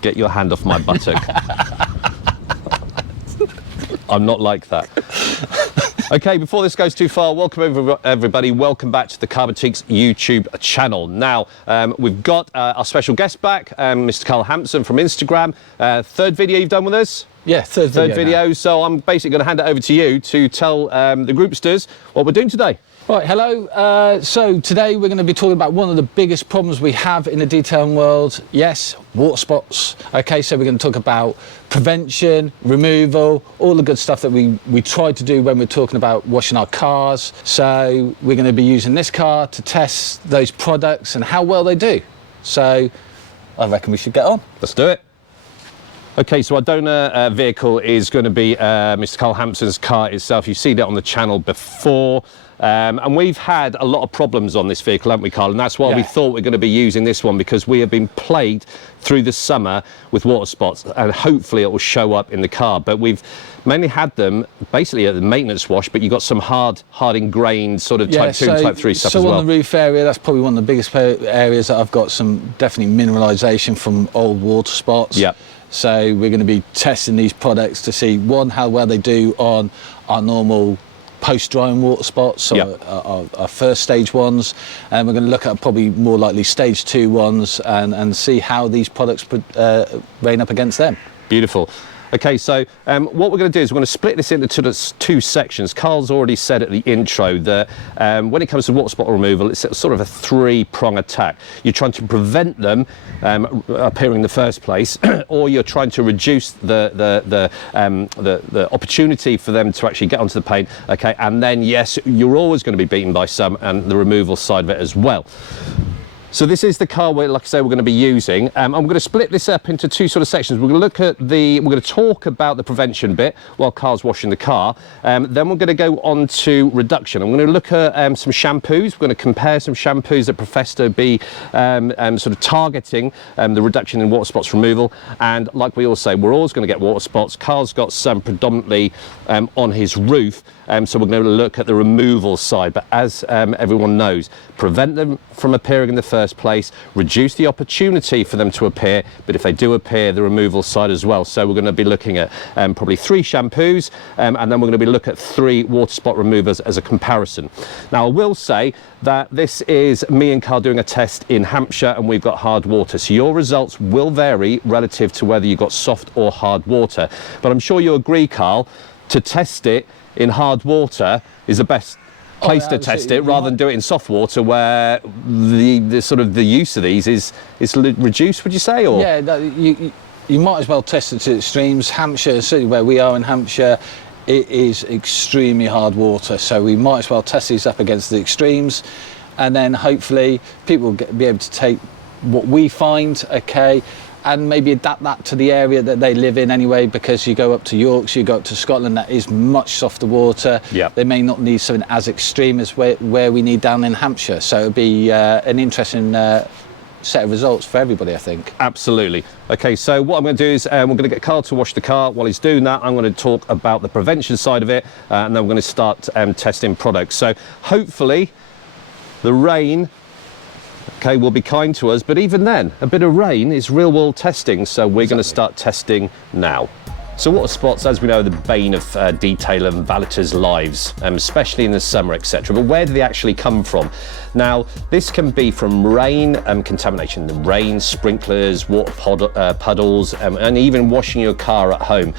Get your hand off my buttock. I'm not like that. Okay, before this goes too far, welcome everybody. Welcome back to the Carpro YouTube channel. Now, we've got our special guest back, Mr. Karl Hampson from Instagram. Third video you've done with us? Yeah, third video. So I'm basically going to hand it over to you to tell the groupsters what we're doing today. Right, hello. So today we're going to be talking about one of the biggest problems we have in the detailing world. Yes, water spots. Okay, so we're going to talk about prevention, removal, all the good stuff that we try to do when we're talking about washing our cars. So we're going to be using this car to test those products and how well they do. So I reckon we should get on. Let's do it. Okay, so our donor vehicle is going to be Mr. Karl Hampson's car itself. You've seen it on the channel before. And we've had a lot of problems on this vehicle, haven't we, Karl? And that's why we thought we're going to be using this one, because we have been plagued through the summer with water spots, and hopefully it will show up in the car. But we've mainly had them basically at the maintenance wash, but you've got some hard ingrained sort of type 2 and type 3 stuff as well. So on the roof area, that's probably one of the biggest areas that I've got some definitely mineralisation from old water spots. Yeah. So we're going to be testing these products to see, one, how well they do on our normal post-drying water spots, so our first stage ones, and we're going to look at probably more likely stage 2 ones and see how these products reign up against them. Beautiful. Okay, so what we're going to do is we're going to split this into two sections. Karl's already said at the intro that when it comes to water spot removal, it's sort of a 3-prong attack. You're trying to prevent them appearing in the first place, or you're trying to reduce the opportunity for them to actually get onto the paint. Okay, and then yes, you're always going to be beaten by some, and the removal side of it as well. So this is the car, like I say, we're going to be using. I'm going to split this up into two sort of sections. We're going to look at we're going to talk about the prevention bit while Karl's washing the car. Then we're going to go on to reduction. I'm going to look at some shampoos. We're going to compare some shampoos that profess to be sort of targeting the reduction in water spots removal. And like we all say, we're always going to get water spots. Karl's got some predominantly on his roof. So we're going to look at the removal side, but as everyone knows, prevent them from appearing in the first place, reduce the opportunity for them to appear, but if they do appear, the removal side as well. So we're going to be looking at probably 3 shampoos, and then we're going to be looking at 3 water spot removers as a comparison. Now I will say that this is me and Karl doing a test in Hampshire, and we've got hard water, so your results will vary relative to whether you've got soft or hard water. But I'm sure you agree, Karl, to test it in hard water is the best place to test it, rather than do it in soft water, where the sort of the use of these is reduced, would you say? Or yeah, you might as well test it to extremes. Hampshire, certainly where we are in Hampshire, it is extremely hard water, so we might as well test these up against the extremes, and then hopefully people will be able to take what we find, okay, and maybe adapt that to the area that they live in anyway, because you go up to Yorkshire, you go up to Scotland, that is much softer water. Yep. They may not need something as extreme as where we need down in Hampshire. So it'll be an interesting set of results for everybody, I think. Absolutely. Okay, so what I'm going to do is we're going to get Karl to wash the car. While he's doing that, I'm going to talk about the prevention side of it, and then we're going to start testing products. So hopefully the rain will be kind to us, but even then, a bit of rain is real world testing, so we're going to start testing now. So water spots, as we know, are the bane of detailer and valeters' lives, especially in the summer, etc. But where do they actually come from? Now, this can be from rain, contamination, the rain, sprinklers, water puddles, and even washing your car at home.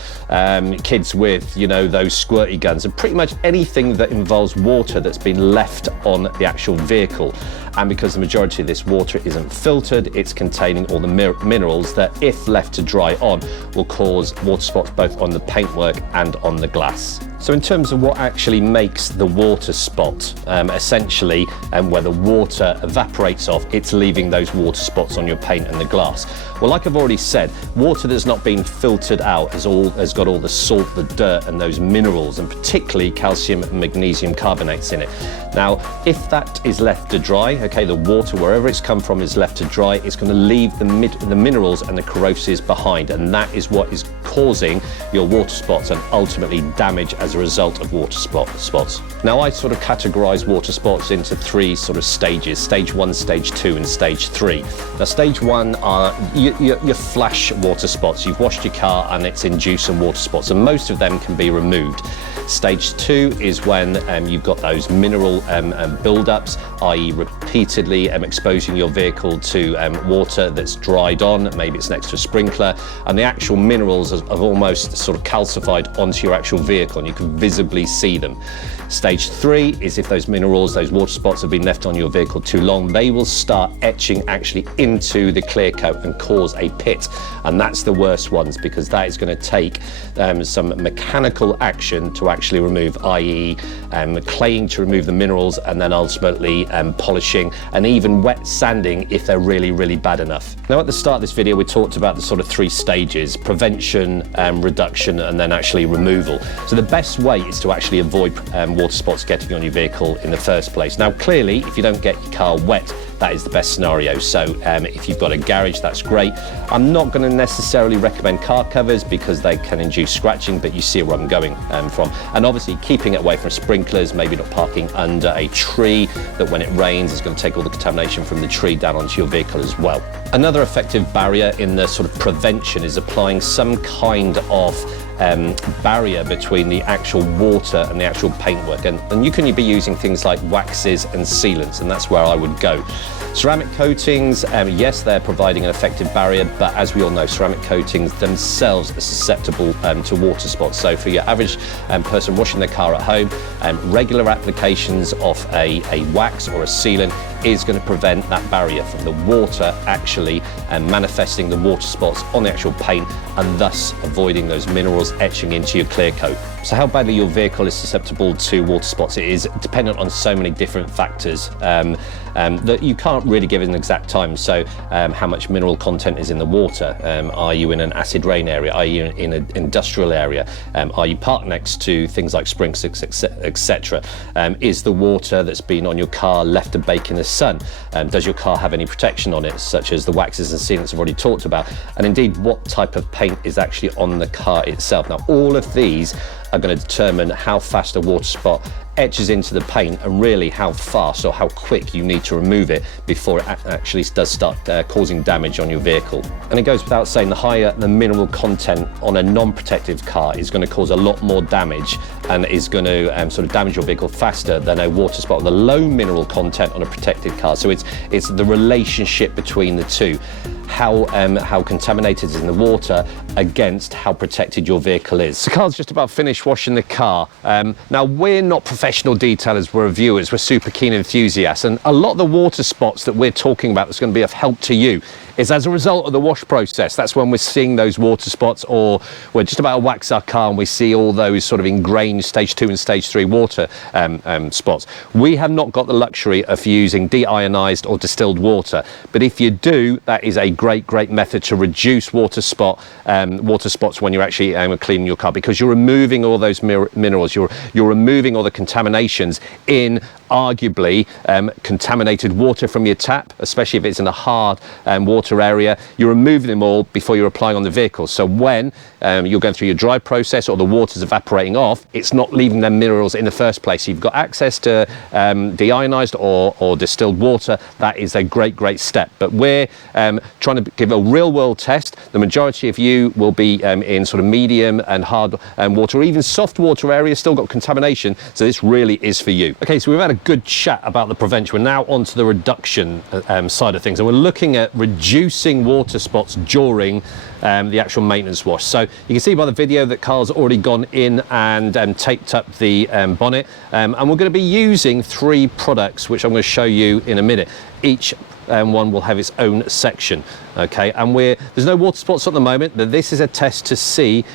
Kids with, you know, those squirty guns, and pretty much anything that involves water that's been left on the actual vehicle. And because the majority of this water isn't filtered, it's containing all the minerals that, if left to dry on, will cause water spots both on the paintwork and on the glass. So in terms of what actually makes the water spot, essentially, where the water evaporates off, it's leaving those water spots on your paint and the glass. Well, like I've already said, water that's not been filtered out has got all the salt, the dirt, and those minerals, and particularly calcium and magnesium carbonates in it. Now, if that is left to dry, okay, the water, wherever it's come from, is left to dry, it's going to leave the minerals and the corrosives behind, and that is what is causing your water spots and ultimately damage as as a result of water spots. Now, I sort of categorize water spots into three sort of stages: stage 1, stage 2, and stage 3. Now, stage 1 are your flash water spots. You've washed your car and it's inducing water spots, and most of them can be removed. Stage 2 is when you've got those mineral build-ups, i.e. repeatedly exposing your vehicle to water that's dried on, maybe it's next to a sprinkler, and the actual minerals have almost sort of calcified onto your actual vehicle and you can visibly see them. Stage 3 is if those minerals, those water spots have been left on your vehicle too long, they will start etching actually into the clear coat and cause a pit. And that's the worst ones, because that is going to take some mechanical action to actually remove, i.e. claying to remove the minerals, and then ultimately polishing and even wet sanding if they're really, really bad enough. Now, at the start of this video, we talked about the sort of 3 stages: prevention, reduction, and then actually removal. So the best way is to actually avoid water spots getting on your vehicle in the first place. Now, clearly, if you don't get your car wet, that is the best scenario. So if you've got a garage, that's great. I'm not going to necessarily recommend car covers because they can induce scratching, but you see where I'm going from. And obviously keeping it away from sprinklers, maybe not parking under a tree that when it rains is going to take all the contamination from the tree down onto your vehicle as well. Another effective barrier in the sort of prevention is applying some kind of barrier between the actual water and the actual paintwork, and you can be using things like waxes and sealants, and that's where I would go. Ceramic coatings, yes, they're providing an effective barrier, but as we all know, ceramic coatings themselves are susceptible to water spots. So for your average person washing their car at home, regular applications of a wax or a sealant is going to prevent that barrier from the water actually manifesting the water spots on the actual paint, and thus avoiding those minerals etching into your clear coat. So how badly your vehicle is susceptible to water spots, it is dependent on so many different factors that you can't really give an exact time. So how much mineral content is in the water? Are you in an acid rain area? Are you in an industrial area? Are you parked next to things like sprinklers, etc.? Is the water that's been on your car left to bake in the sun? Does your car have any protection on it, such as the waxes and sealants I've already talked about? And indeed, what type of paint is actually on the car itself? Now, all of these are going to determine how fast a water spot etches into the paint, and really how fast or how quick you need to remove it before it actually does start causing damage on your vehicle. And it goes without saying, the higher the mineral content on a non-protective car is going to cause a lot more damage and is going to sort of damage your vehicle faster than a water spot with a low mineral content on a protected car. So it's the relationship between the two. How contaminated is in the water against how protected your vehicle is. So Carl's just about finished washing the car. Now, we're not professional detailers, we're reviewers, we're super keen enthusiasts, and a lot of the water spots that we're talking about that's going to be of help to you is as a result of the wash process. That's when we're seeing those water spots, or we're just about to wax our car and we see all those sort of ingrained stage 2 and stage 3 water spots. We have not got the luxury of using deionized or distilled water, but if you do, that is a great method to reduce water spots when you're actually cleaning your car, because you're removing all those minerals, you're removing all the contaminations in arguably contaminated water from your tap, especially if it's in a hard water area. You're removing them all before you're applying on the vehicle. So when you're going through your dry process or the water's evaporating off, it's not leaving them minerals in the first place. You've got access to deionized or distilled water. That is a great step. But we're trying to give a real world test. The majority of you will be in sort of medium and hard water, or even soft water areas, still got contamination. So this really is for you. Okay, so we've had a good chat about the prevention. We're now onto the reduction side of things, and we're looking at reducing water spots during the actual maintenance wash. So you can see by the video that Carl's already gone in and taped up the bonnet, and we're going to be using 3 products which I'm going to show you in a minute. Each one will have its own section, okay, and there's no water spots at the moment, but this is a test to see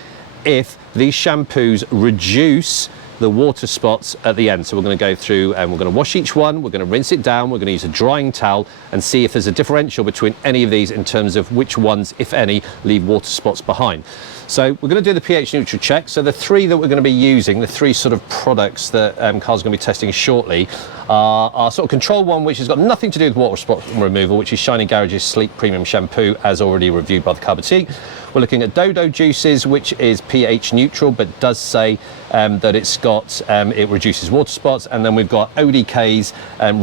if these shampoos reduce the water spots at the end. So we're going to go through and we're going to wash each one, we're going to rinse it down, we're going to use a drying towel and see if there's a differential between any of these in terms of which ones, if any, leave water spots behind. So we're going to do the pH neutral check. So the 3 that we're going to be using, the 3 sort of products that Carl's going to be testing shortly, Our sort of control one, which has got nothing to do with water spot removal, which is Shynygarage's Sleek Premium Shampoo, as already reviewed by the car boutique. We're looking at dodojuices, which is pH neutral, but does say that it's got, it reduces water spots. And then we've got ODK's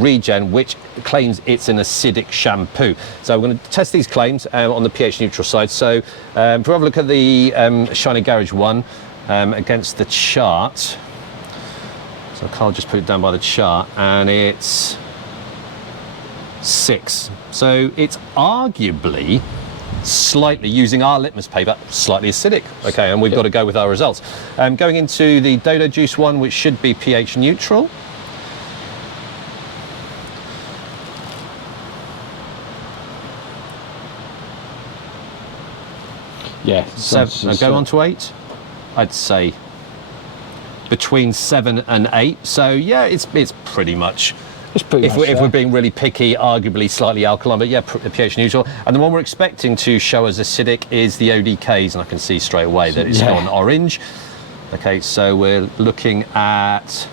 Regen, which claims it's an acidic shampoo. So we're going to test these claims on the pH neutral side. So if we have a look at the Shinygarage one against the chart. So Carl just put it down by the chart, and it's 6. So it's arguably slightly, using our litmus paper, slightly acidic. Okay, and we've got to go with our results. Going into the dodojuice one, which should be pH neutral. Yeah. 7, go on to 8. I'd say between 7 and 8. So yeah, it's pretty much. It's pretty if much we're being really picky, arguably slightly alkaline, but yeah, pH neutral. And the one we're expecting to show as acidic is the ODKs, and I can see straight away that it's gone orange. Okay, so we're looking at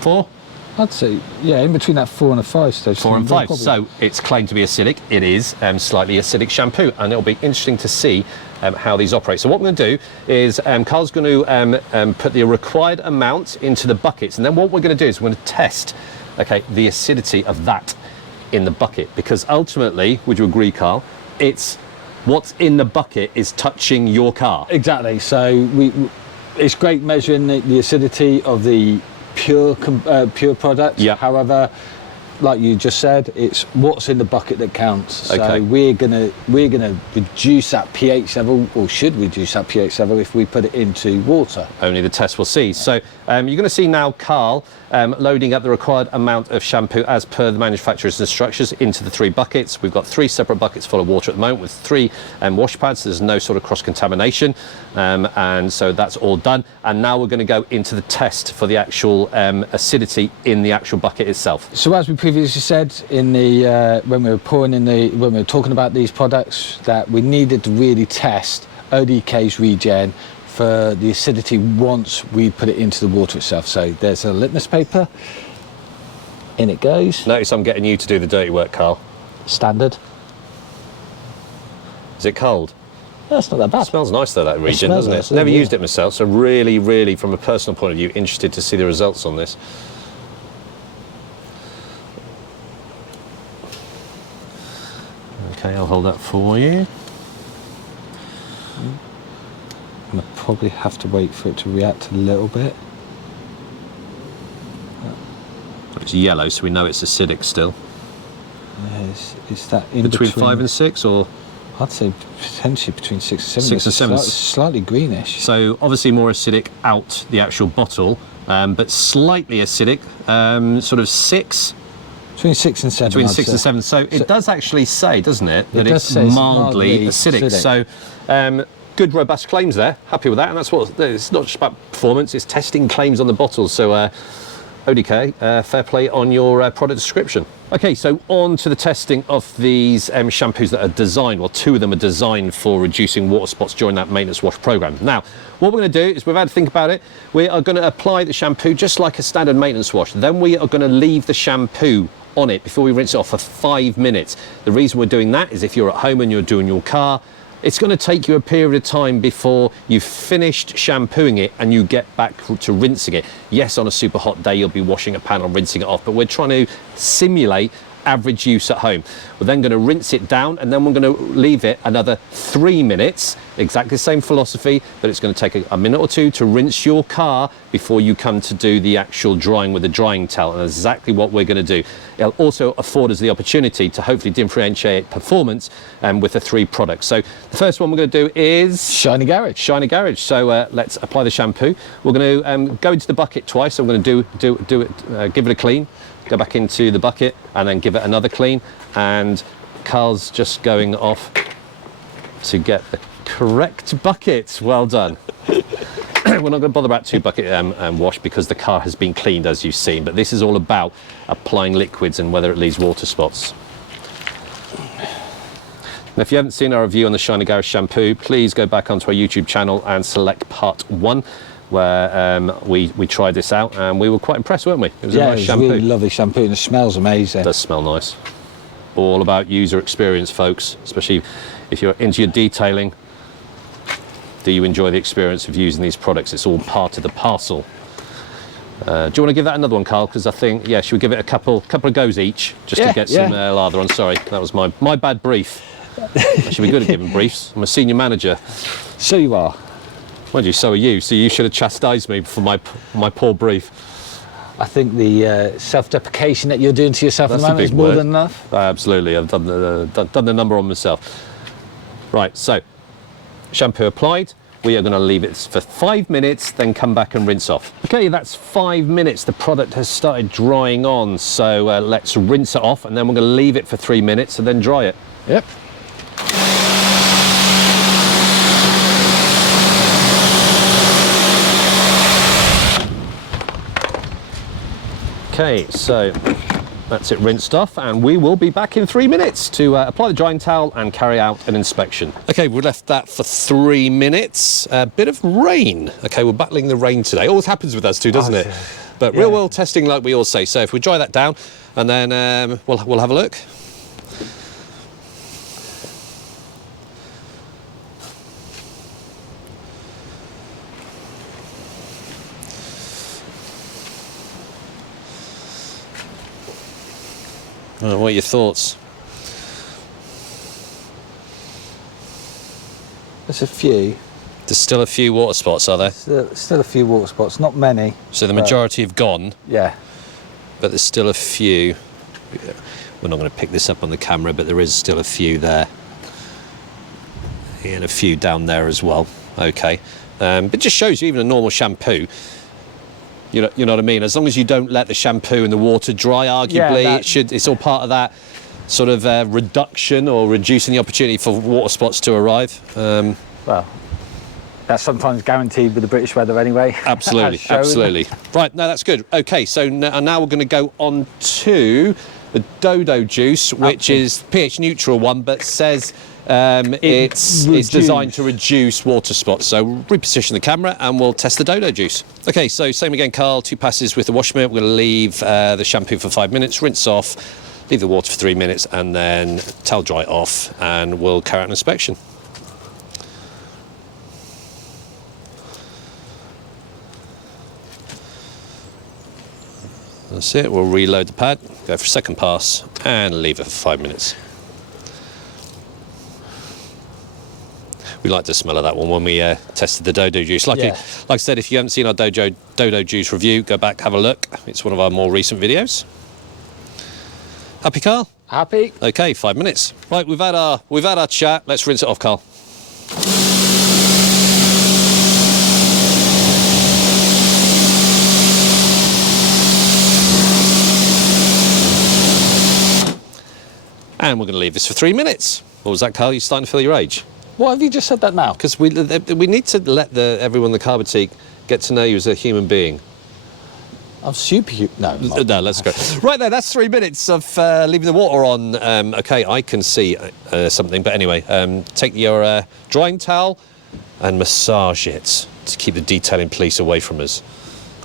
4. I'd say, yeah, in between that 4 and a 5 stage. 4 and 5. So it's claimed to be acidic. It is slightly acidic shampoo, and it'll be interesting to see how these operate. So what we're going to do is Carl's going to put the required amount into the buckets, and then what we're going to do is we're going to test, okay, the acidity of that in the bucket, because ultimately, would you agree, Carl? It's what's in the bucket is touching your car. Exactly. So it's great measuring the acidity of the pure product. Yeah. However, like you just said, it's what's in the bucket that counts. So Okay. we're gonna reduce that pH level, or should reduce that pH level if we put it into water. Only the test will see. So you're going to see now Carl loading up the required amount of shampoo as per the manufacturer's instructions into the 3 buckets. We've got 3 separate buckets full of water at the moment with 3 wash pads. There's no sort of cross-contamination, and so that's all done. And now we're going to go into the test for the actual acidity in the actual bucket itself. So as we previously said in the when we were talking about these products, that we needed to really test ODK's Regen for the acidity once we put it into the water itself. So there's a litmus paper, in it goes. Notice I'm getting you to do the dirty work, Carl. Standard. Is it cold? That's not that bad. It smells nice though, that Regen, smells doesn't it? nice, Never yeah. used it myself, so really, from a personal point of view, interested to see the results on this. Okay, I'll hold that for you. I'm gonna probably have to wait for it to react a little bit. It's yellow, so we know it's acidic still. Is that in Between 5 and 6, or? I'd say potentially between 6 and 7. 6 and 7. Slightly greenish. So obviously more acidic out the actual bottle, but slightly acidic, sort of 6. Between 6 and 7. Between I'd 6 say. and 7. So it does actually say, doesn't it, that does it's say it's mildly mildly acidic. So good, robust claims there. Happy with that. And that's what it's not just about performance, it's testing claims on the bottles. So ODK, fair play on your product description. Okay, so on to the testing of these shampoos that are designed, well, 2 of them are designed for reducing water spots during that maintenance wash program. Now, what we're going to do is, we've had to think about it, we are going to apply the shampoo just like a standard maintenance wash. Then we are going to leave the shampoo on it before we rinse it off for 5 minutes. The reason we're doing that is if you're at home and you're doing your car, it's going to take you a period of time before you've finished shampooing it and you get back to rinsing it. Yes, on a super hot day, you'll be washing a pan and rinsing it off, but we're trying to simulate average use at home. We're then going to rinse it down, and then we're going to leave it another 3 minutes. Exactly the same philosophy, but it's going to take a minute or 2 to rinse your car before you come to do the actual drying with a drying towel, and that's exactly what we're going to do. It'll also afford us the opportunity to hopefully differentiate performance with the 3 products. So the first one we're going to do is Shinygarage. Shinygarage. So let's apply the shampoo. We're going to go into the bucket twice. So we're going to do it, give it a clean, go back into the bucket, and then give it another clean. And Carl's just going off to get the correct bucket. Well done. We're not going to bother about 2 bucket wash because the car has been cleaned, as you've seen, but this is all about applying liquids and whether it leaves water spots. Now, if you haven't seen our review on the Shinygarage shampoo, please go back onto our YouTube channel and select part 1. where we tried this out and we were quite impressed, weren't we? It was a Yeah, nice it's shampoo. really lovely shampoo and it smells amazing. It does smell nice. All about user experience, folks, especially if you're into your detailing. Do you enjoy the experience of using these products? It's all part of the parcel. Do you want to give that another one, Carl? Because I think, yeah, should we give it a couple of goes each, just to get some lather on? Sorry, that was my bad brief. I should be good at giving briefs. I'm a senior manager. So you are. Mind you, so are you. So you should have chastised me for my poor brief. I think the self-deprecation that you're doing to yourself at the moment is more than enough. Absolutely, I've done the number on myself. Right, so shampoo applied. We are going to leave it for 5 minutes, then come back and rinse off. Okay, that's 5 minutes. The product has started drying on, so let's rinse it off, and then we're going to leave it for 3 minutes and then dry it. Yep. Okay, so that's it rinsed off, and we will be back in 3 minutes to apply the drying towel and carry out an inspection. Okay, we left that for 3 minutes. A bit of rain. Okay, we're battling the rain today. Always happens with us too, doesn't it? But real world testing, like we all say. So if we dry that down, and then we'll have a look. What are your thoughts? There's a few. There's still a few water spots, are there? Still a few water spots, not many. So the majority have gone? Yeah. But there's still a few. We're not going to pick this up on the camera, but there is still a few there. And a few down there as well. Okay. But it just shows you even a normal shampoo. You know what I mean? As long as you don't let the shampoo and the water dry, arguably, it's all part of that sort of reduction or reducing the opportunity for water spots to arrive. Well, that's sometimes guaranteed with the British weather anyway. Absolutely, absolutely. Right, no, that's good. Okay, so now we're going to go on to the dodojuice, which is pH neutral one, but says it's designed to reduce water spots. So reposition the camera and we'll test the dodojuice. Okay, so same again, Carl, 2 passes with the wash mitt. We're going to leave the shampoo for 5 minutes, rinse off, leave the water for 3 minutes, and then towel dry it off, and we'll carry out an inspection. That's it, we'll reload the pad, go for a second pass, and leave it for 5 minutes. We like the smell of that one when we tested the dodojuice. Like I said, if you haven't seen our dodojuice review, go back, have a look. It's one of our more recent videos. Happy, Carl? Happy. Okay, 5 minutes. Right, we've had our chat. Let's rinse it off, Carl. And we're going to leave this for 3 minutes. What was that, Carl? You're starting to feel your age? Why have you just said that now? Because we need to let everyone in the car boutique get to know you as a human being. I'm super. No, let's go. Right there, that's 3 minutes of leaving the water on. Okay, I can see something, but anyway, take your drying towel and massage it to keep the detailing police away from us.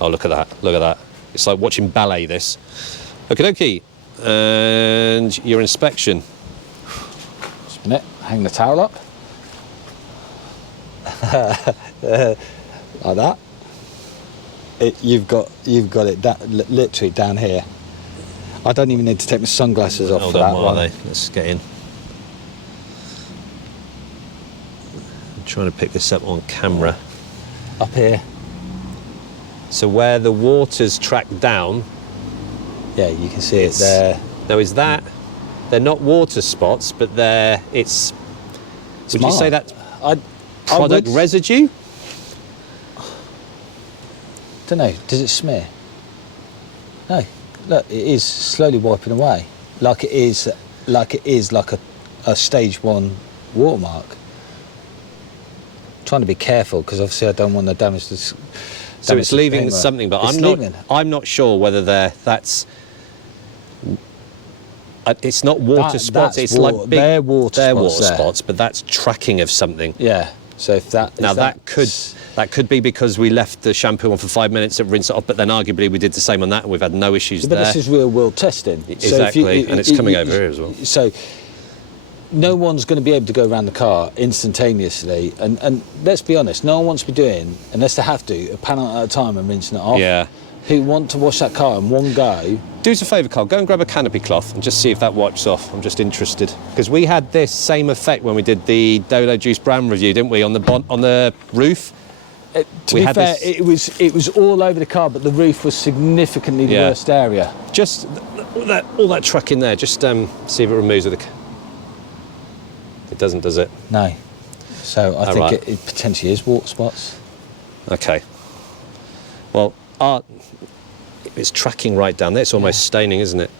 Oh, look at that! Look at that! It's like watching ballet. This. Okie dokie. And your inspection. Just a minute. Hang the towel up. Like that. You've got it literally down here. I don't even need to take my sunglasses off for that one. Let's get in. I'm trying to pick this up on camera. Up here. So where the water's tracked down. Yeah, you can see it there. Now is that? They're not water spots, but it's. Would you say that product residue? Don't know. Does it smear? No. Look, it is slowly wiping away, like it is like a stage 1 watermark. I'm trying to be careful because obviously I don't want to damage this. So it's leaving something, but I'm not sure whether that's. It's not water spots. It's like big. They're water spots, but that's tracking of something. Yeah. So if that Now that could be because we left the shampoo on for 5 minutes and rinse it off, but then arguably we did the same on that and we've had no issues but there. this is real world testing. Exactly, and it's coming over here as well. So no one's going to be able to go around the car instantaneously, and let's be honest, no one wants to be doing, unless they have to, a panel at a time and rinsing it off. Yeah. Who want to wash that car in one go? Do us a favour, Carl, go and grab a canopy cloth and just see if that wipes off. I'm just interested. Because we had this same effect when we did the dodojuice brand review, didn't we, on the roof? To be fair, it was all over the car, but the roof was significantly the worst area. Just all that truck in there, just see if it removes with the... It doesn't, does it? No. So I think it potentially is water spots. Okay. Well, it's tracking right down there. It's almost staining, isn't it?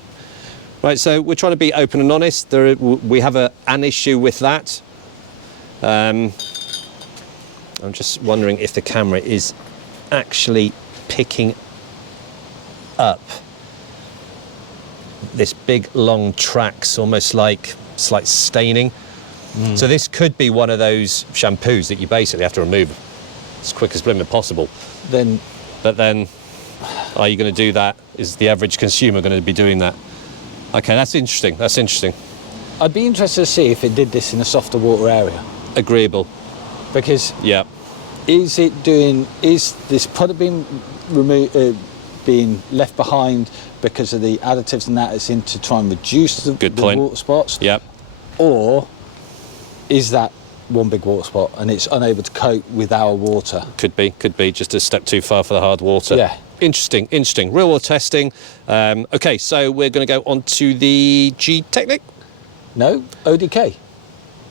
Right, so we're trying to be open and honest. We have an issue with that. I'm just wondering if the camera is actually picking up this big long tracks, almost like slight staining. So this could be one of those shampoos that you basically have to remove as quick as blooming possible. But then, are you going to do that? Is the average consumer going to be doing that? Okay, that's interesting. That's interesting. I'd be interested to see if it did this in a softer water area. Agreeable. Because yeah, is this product being left behind because of the additives and that it's in to try and reduce the water spots? Yep. Or is that one big water spot and it's unable to cope with our water? Could be just a step too far for the hard water. Yeah. Interesting. Real world testing. Okay, so we're going to go on to the gtechniq. No, ODK.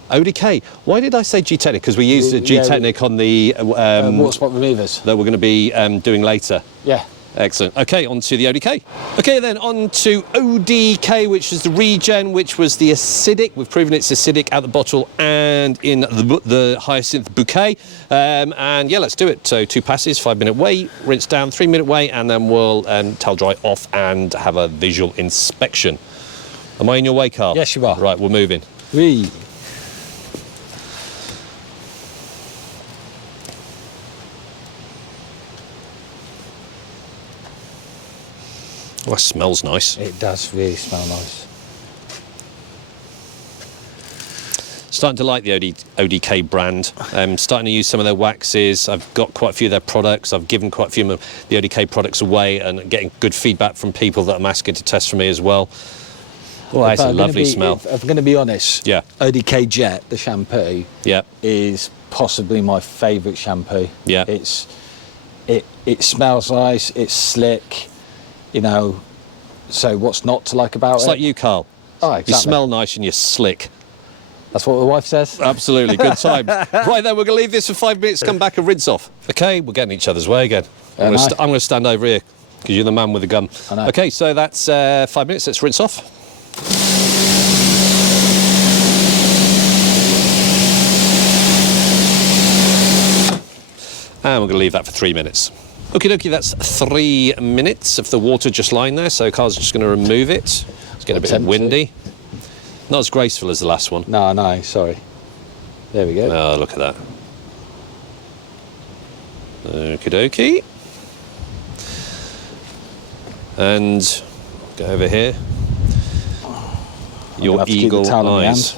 ODK. Why did I say gtechniq? Because we used the gtechniq on the water spot removers that we're going to be doing later. Yeah. Excellent. Okay, on to the ODK. Okay, then on to ODK, which is the regen, which was the acidic. We've proven it's acidic out the bottle and in the hyacinth bouquet. And yeah, let's do it. So 2 passes, 5-minute wait, rinse down, 3-minute wait, and then we'll towel dry off and have a visual inspection. Am I in your way, Carl? Yes, you are. Right, we're moving. Oui. Well, that smells nice. It does really smell nice. Starting to like the ODK brand. Starting to use some of their waxes. I've got quite a few of their products. I've given quite a few of the ODK products away and getting good feedback from people that I'm asking to test for me as well. Oh, that's a lovely smell. If I'm going to be honest, yeah, ODK Jet, the shampoo, yeah, is possibly my favourite shampoo. Yeah. It smells nice, it's slick, you know, so what's not to like about it? It's like you, Carl. Oh, exactly. You smell nice and you're slick. That's what the wife says? Absolutely, good time. Right then, we're going to leave this for 5 minutes, come back and rinse off. Okay, we're getting each other's way again. I'm going to stand over here, because you're the man with the gun. I know. Okay, so that's 5 minutes, let's rinse off. And we're going to leave that for 3 minutes. Okie dokie, that's 3 minutes of the water just lying there, so Carl's just going to remove it. It's getting a bit windy. Not as graceful as the last one. No, sorry. There we go. Oh, look at that. Okie dokie. And go over here. Your eagle eyes.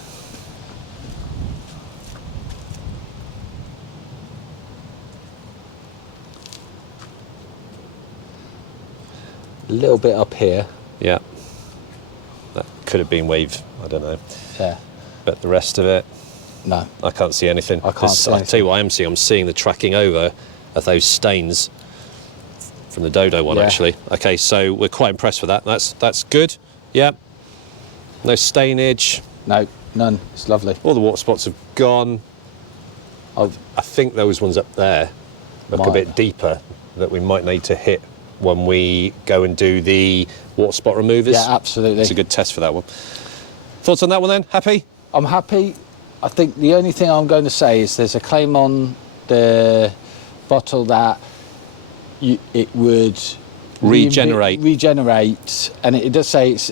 A little bit up here. Yeah. That could have been wave, I don't know. Yeah. But the rest of it, no. I can't see anything. I can't see I'll anything. tell you what I am seeing. I'm seeing the tracking over of those stains from the Dodo one, actually. Okay, so we're quite impressed with that. That's good. Yeah. No stainage. No, none. It's lovely. All the water spots have gone. I think those ones up there look a bit deeper that we might need to hit when we go and do the water spot removers. Yeah, absolutely. It's a good test for that one. Thoughts on that one then? Happy? I'm happy. I think the only thing I'm going to say is there's a claim on the bottle that it would regenerate, and it does say it's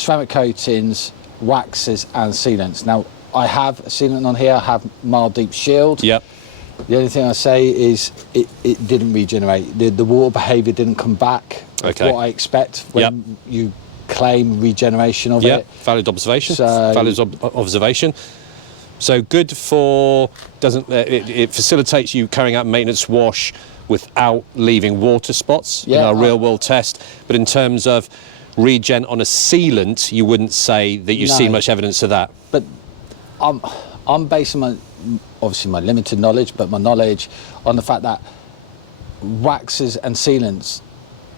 ceramic coatings, waxes and sealants. Now, I have a sealant on here. I have mild deep shield. Yep. The only thing I say is it didn't regenerate. The water behaviour didn't come back. Okay. What I expect when you claim regeneration of it. Valid observation. So, valid observation. So good for, doesn't it facilitates you carrying out maintenance wash without leaving water spots in our real world test. But in terms of regen on a sealant, you wouldn't say that you've seen much evidence of that. But I'm basing obviously my limited knowledge, but my knowledge on the fact that waxes and sealants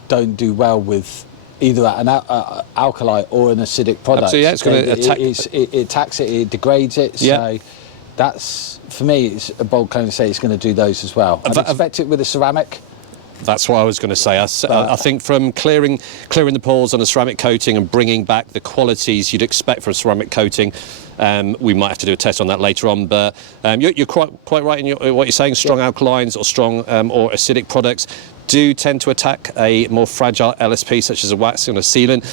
don't do well with either an alkali or an acidic product. So yeah, it's going to attack. It attacks it, it degrades it. So that's, for me, it's a bold claim to say it's going to do those as well. I'd expect it with a ceramic. That's what I was going to say. I think from clearing the pores on a ceramic coating and bringing back the qualities you'd expect from a ceramic coating, we might have to do a test on that later on. But you're quite right in what you're saying. Strong alkalines or strong or acidic products do tend to attack a more fragile LSP, such as a wax and a sealant.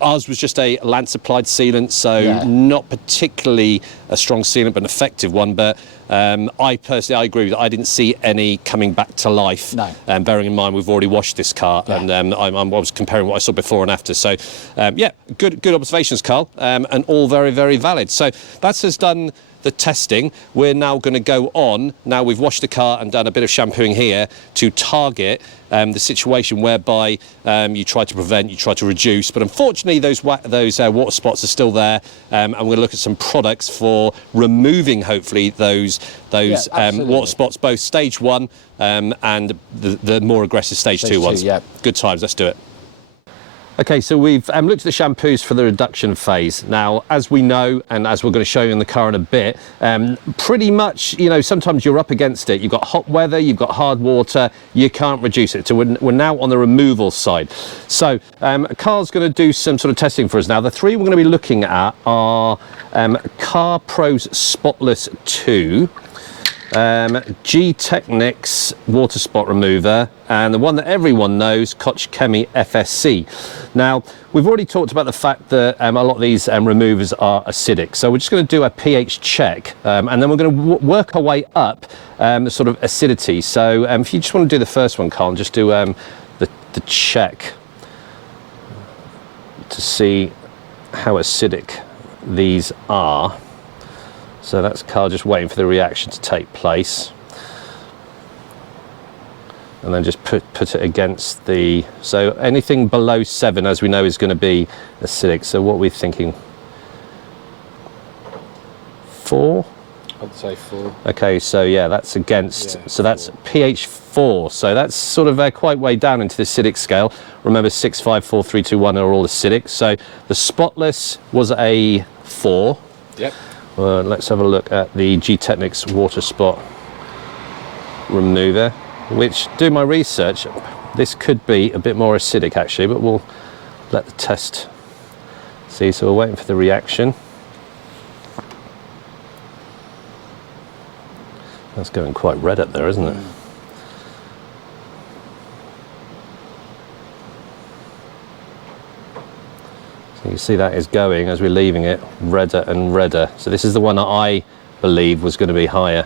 Ours was just a Lance applied sealant, so not particularly a strong sealant, but an effective one. But I personally, I agree with that. I didn't see any coming back to life. No. Bearing in mind we've already washed this car, and I was comparing what I saw before and after. So yeah, good observations, Carl, and all very, very valid. So that has done the testing. We're now going to go on, now we've washed the car and done a bit of shampooing here, to target the situation whereby you try to prevent, you try to reduce, but unfortunately those water spots are still there, and we're going to look at some products for removing hopefully those water spots, both stage 1 and the more aggressive stage 2 ones. Yeah. Good times, let's do it. Okay, so we've looked at the shampoos for the reduction phase. Now, as we know, and as we're going to show you in the car in a bit, pretty much, you know, sometimes you're up against it. You've got hot weather, you've got hard water, you can't reduce it. So we're now on the removal side. So Carl's going to do some sort of testing for us now. The three we're going to be looking at are Carpro's Spotless 2, gtechniq's water spot remover, and the one that everyone knows, gtechniq FSC. Now, we've already talked about the fact that a lot of these removers are acidic, so we're just going to do a pH check, and then we're going to work our way up the sort of acidity. So if you just want to do the first one, Carl, just do the check to see how acidic these are. So that's Carl just waiting for the reaction to take place. And then just put it against the... So anything below 7, as we know, is going to be acidic. So what are we thinking? 4? I'd say 4. Okay, so yeah, that's against... So that's pH 4. So that's sort of quite way down into the acidic scale. Remember, 6, 5, 4, 3, 2, 1 are all acidic. So the Spotless was a 4. Yep. Let's have a look at the gtechniq's water spot remover, which, doing my research, this could be a bit more acidic actually, but we'll let the test see. So we're waiting for the reaction. That's going quite red up there, isn't it? So you see that is going, as we're leaving it, redder and redder. So this is the one that I believe was going to be higher.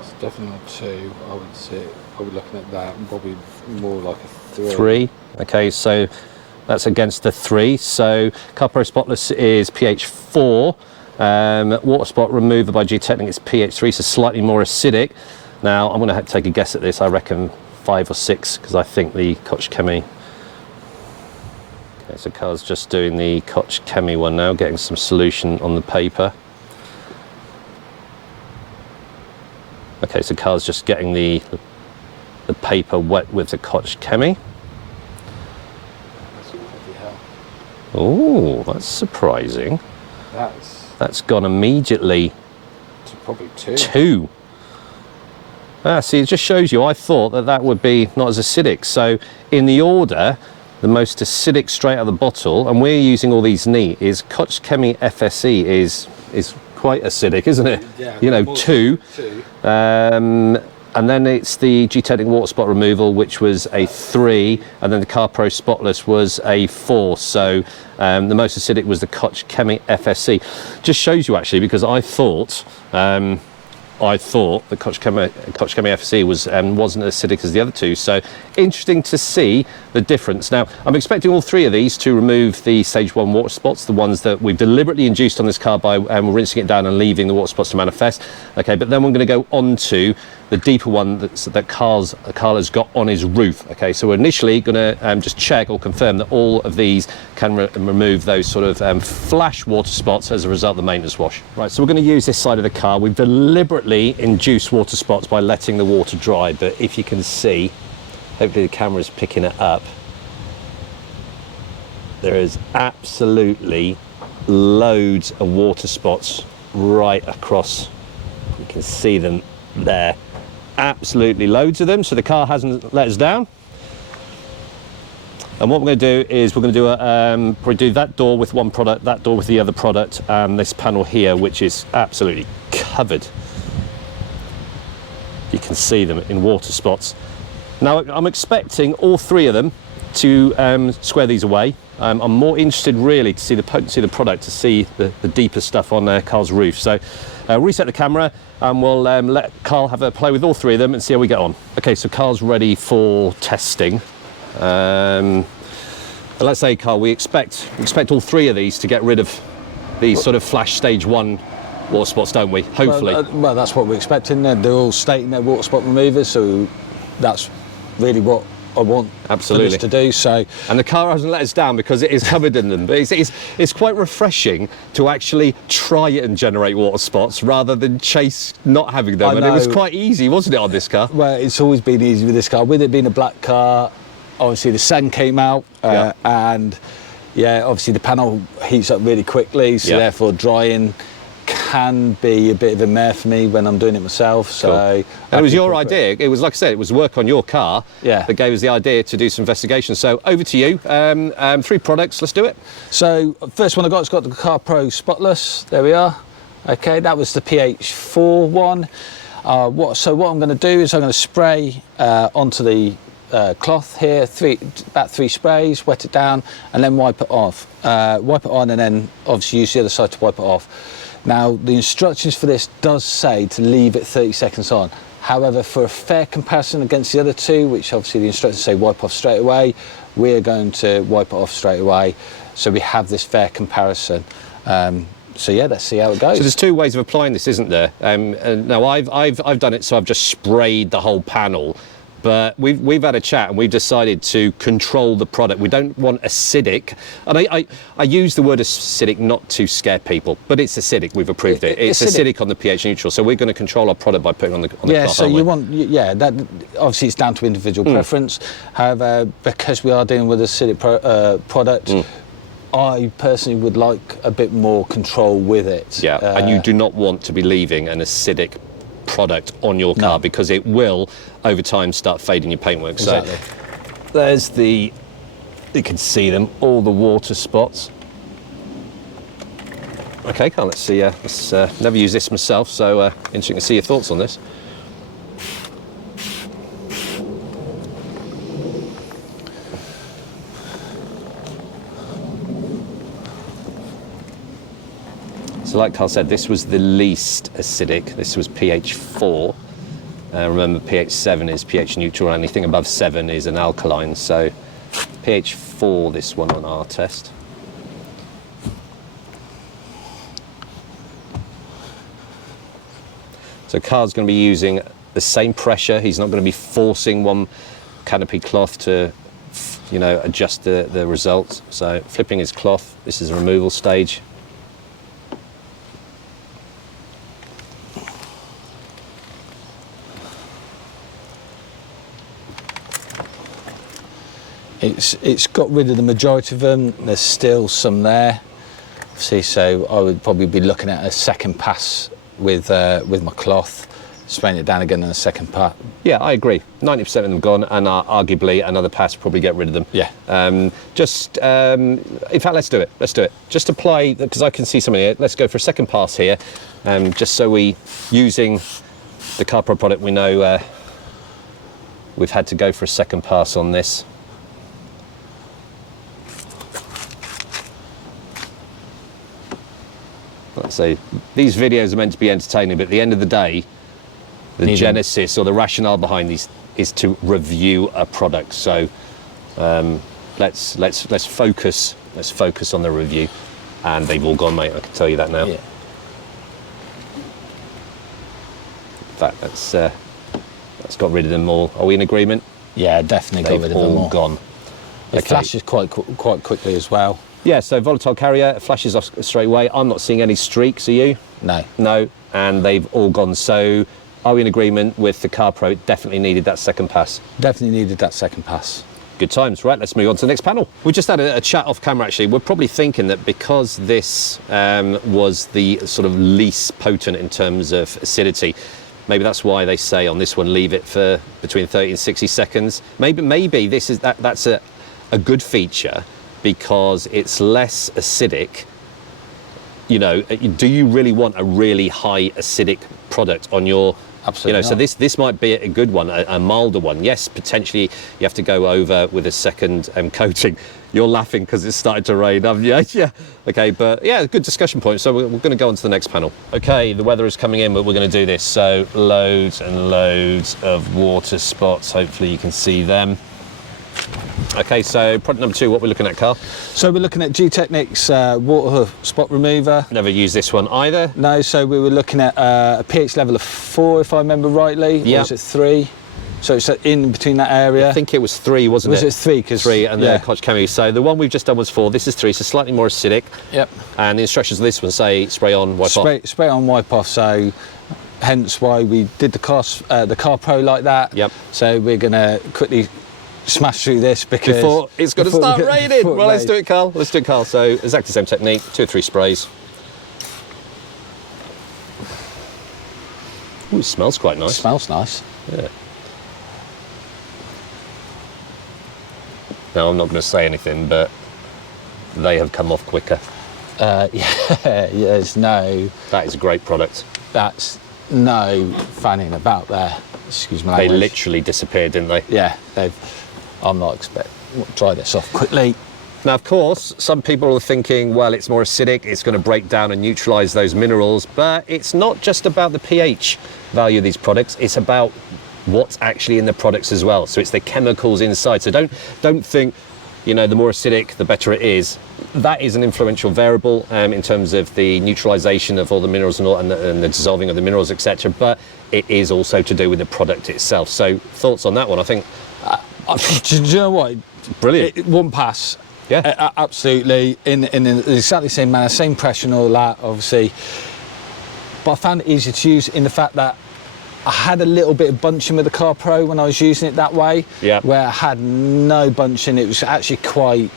It's definitely a 2, I would say. Probably looking at that, and probably more like a 3. 3, okay, so that's against the 3. So Carpro Spotless is pH 4. Water spot remover by gtechniq is pH 3, so slightly more acidic. Now I'm going to take a guess at this. I reckon 5 or 6, because I think the gtechniq. Okay, so Carl's just doing the gtechniq one now, getting some solution on the paper. Okay, so Carl's just getting the paper wet with the gtechniq. Oh, that's surprising. That's gone immediately to probably 2. 2. See, it just shows you, I thought that would be not as acidic. So in the order, the most acidic straight out of the bottle, and we're using all these neat, is gtechniq FSE is quite acidic, isn't it? Yeah, you know, 2. And then it's the gtechniq water spot removal, which was a 3, and then the carpro spotless was a 4. So the most acidic was the gtechniq FSC. Just shows you actually, because I thought the gtechniq FSC wasn't as acidic as the other two. So interesting to see the difference. Now I'm expecting all 3 of these to remove the stage 1 water spots, the ones that we've deliberately induced on this car by rinsing it down and leaving the water spots to manifest. Okay, but then we're going to go on to the deeper one that Karl has got on his roof. Okay, so we're initially going to just check or confirm that all of these can remove those sort of flash water spots as a result of the maintenance wash. Right, so we're going to use this side of the car. We've deliberately induced water spots by letting the water dry, but if you can see, hopefully the camera's picking it up, there is absolutely loads of water spots right across. You can see them there, absolutely loads of them. So the car hasn't let us down. And what we're going to do is we're going to do probably do that door with one product, that door with the other product, and this panel here, which is absolutely covered. You can see them in water spots. Now I'm expecting all 3 of them to square these away. I'm more interested really to see the potency of the product, to see the deeper stuff on Karl's roof. So reset the camera and we'll let Karl have a play with all 3 of them and see how we get on. Okay, so Karl's ready for testing. Let's say, Karl, we expect all 3 of these to get rid of these sort of flash stage 1 water spots, don't we? Hopefully. Well, that's what we're expecting. They're all stating they're water spot removers, so that's really what I want for this to do. So, and the car hasn't let us down because it is covered in them. But it's quite refreshing to actually try it and generate water spots rather than chase not having them. And it was quite easy, wasn't it, on this car? Well, it's always been easy with this car. With it being a black car, obviously the sun came out, and yeah, obviously the panel heats up really quickly, so therefore drying can be a bit of a mare for me when I'm doing it myself. So, and it was your idea. It was, like I said, it was work on your car that gave us the idea to do some investigation. So over to you. 3 products. Let's do it. So first one I got, it's got the carpro spotless. There we are. Okay, that was the pH4 one. So what I'm going to do is I'm going to spray onto the cloth here, about 3 sprays, wet it down, and then wipe it off. Wipe it on, and then obviously use the other side to wipe it off. Now, the instructions for this does say to leave it 30 seconds on. However, for a fair comparison against the other 2, which obviously the instructions say wipe off straight away, we're going to wipe it off straight away. So we have this fair comparison. So yeah, let's see how it goes. So there's 2 ways of applying this, isn't there? Now I've done it, so I've just sprayed the whole panel. But we've had a chat and we've decided to control the product. We don't want acidic. And I use the word acidic not to scare people, but it's acidic. We've approved it. It's acidic on the pH neutral. So we're going to control our product by putting on the cloth. Yeah, so you want, that obviously it's down to individual preference. However, because we are dealing with acidic product, I personally would like a bit more control with it. Yeah, and you do not want to be leaving an acidic product on your car because it will over time start fading your paintwork. Exactly. So there's you can see them, all the water spots. Okay, Karl, let's see. Let's never use this myself, so interesting to see your thoughts on this. So like Karl said, this was the least acidic. This was pH 4. Remember, pH 7 is pH neutral, and anything above 7 is an alkaline. So pH 4, this one on our test. So Karl's going to be using the same pressure. He's not going to be forcing one canopy cloth to, adjust the results. So flipping his cloth, this is a removal stage. It's got rid of the majority of them. There's still some there. See, so I would probably be looking at a second pass with my cloth, spraying it down again in a second pass. Yeah, I agree. 90% of them gone, and arguably another pass probably get rid of them. Yeah. In fact, let's do it. Let's do it. Just apply, because I can see something here. Let's go for a second pass here, just so using the carpro product, we know we've had to go for a second pass on this. Like I say, these videos are meant to be entertaining, but at the end of the day, the genesis or the rationale behind these is to review a product. So let's focus on the review. And they've all gone, mate. I can tell you that now. Yeah. In fact, that's got rid of them all. Are we in agreement? Yeah, definitely got rid of them all. Gone. It flashes quite quickly as well. Yeah, so volatile carrier, flashes off straight away. I'm not seeing any streaks, are you? No. No, and they've all gone. So are we in agreement with the CarPro? It definitely needed that second pass. Definitely needed that second pass. Good times. Right, let's move on to the next panel. We just had a chat off camera, actually. We're probably thinking that because this was the sort of least potent in terms of acidity, maybe that's why they say on this one, leave it for between 30 and 60 seconds. Maybe this is that's a good feature because it's less acidic. You know, do you really want a really high acidic product on your... Absolutely. You know, so this might be a good one, a milder one. Yes, potentially you have to go over with a second coating. You're laughing because it's started to rain, haven't you? Yeah. Okay, but yeah, good discussion point. So we're going to go on to the next panel. Okay, the weather is coming in, but we're going to do this. So loads and loads of water spots. Hopefully you can see them. Okay, so product number 2, what we're looking at, Carl? So we're looking at gtechniq's water spot remover. Never used this one either. No, so we were looking at a pH level of 4, if I remember rightly. Yeah. Or was it 3? So it's in between that area. I think it was 3, wasn't it? Was it 3? 3, and then Koch Chemi. So the one we've just done was 4. This is 3, so slightly more acidic. Yep. And the instructions of this one say spray on, wipe off. Spray on, wipe off. So hence why we did the CarPro like that. Yep. So we're going to quickly smash through this because before it's going to start raining. Well, let's do it, Carl. Let's do it, Carl. So exactly the same technique, 2 or 3 sprays. Ooh, it smells quite nice. It smells nice. Yeah. Now, I'm not going to say anything, but they have come off quicker. There's no... That is a great product. That's no fanning about there. Excuse my language. They literally disappeared, didn't they? Yeah, I'm not expecting... Try this off quickly. Now, of course, some people are thinking, well, it's more acidic, it's going to break down and neutralise those minerals, but it's not just about the pH value of these products, it's about what's actually in the products as well. So it's the chemicals inside. So don't think, you know, the more acidic, the better it is. That is an influential variable in terms of the neutralisation of all the minerals and the dissolving of the minerals, etc. But it is also to do with the product itself. So thoughts on that one? I think... do you know what? Brilliant. One pass. Yeah. Absolutely. In exactly the same manner, same pressure and all that, obviously. But I found it easier to use in the fact that I had a little bit of bunching with the CarPro when I was using it that way. Yeah. Where I had no bunching. It was actually quite...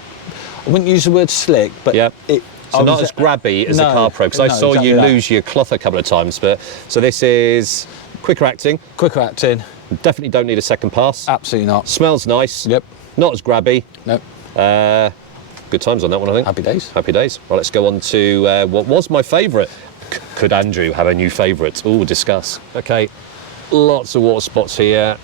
I wouldn't use the word slick, but yeah. So not as grabby as the CarPro, because I saw you lose your cloth a couple of times. But so this is quicker acting. Quicker acting. Definitely don't need a second pass. Absolutely not. Smells nice. Yep. Not as grabby. Nope. Good times on that one, I think. Happy days. Happy days. Well, let's go on to what was my favourite. Could Andrew have a new favourite? Ooh, discuss. Okay, lots of water spots here.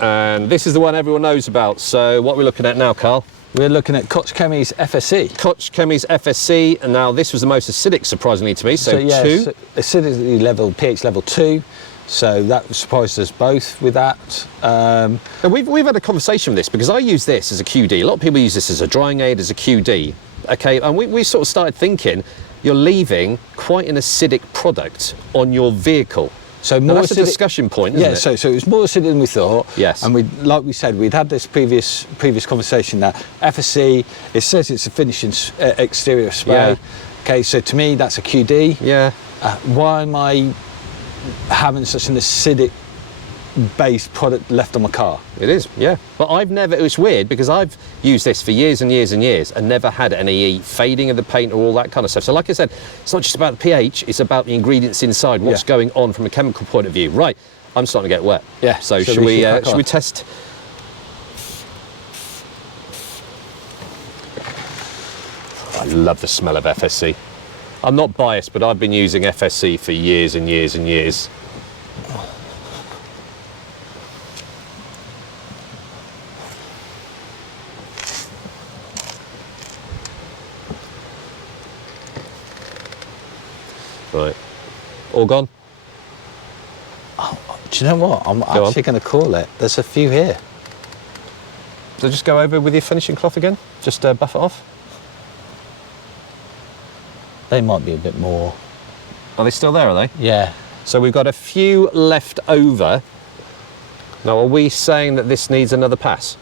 And this is the one everyone knows about. So what are we looking at now, Carl? We're looking at Koch Chemi's FSC. Koch Chemi's FSC, and now this was the most acidic, surprisingly to me, so 2. So acidity level, pH level 2. So that surprised us both with that. And we've had a conversation with this because I use this as a QD. A lot of people use this as a drying aid, as a QD. Okay, and we sort of started thinking you're leaving quite an acidic product on your vehicle. So more that's a discussion point, isn't it? So it was more acidic than we thought. Yes. And like we said, we'd had this previous conversation that FSC, it says it's a finishing exterior spray. Yeah. Okay, so to me that's a QD. Yeah. Why am I having such an acidic based product left on my car? It is, yeah. But I've never, it's weird because I've used this for years and years and years and never had any fading of the paint or all that kind of stuff. So like I said, it's not just about the pH, it's about the ingredients inside, what's going on from a chemical point of view. Right, I'm starting to get wet. Yeah. So should we test? I love the smell of FSC. I'm not biased, but I've been using FSC for years and years and years. Right. All gone? Do you know what? I'm actually going to call it. There's a few here. So just go over with your finishing cloth again? Just buff it off? They might be a bit more. Are they still there, are they? Yeah. So we've got a few left over. Now, are we saying that this needs another pass?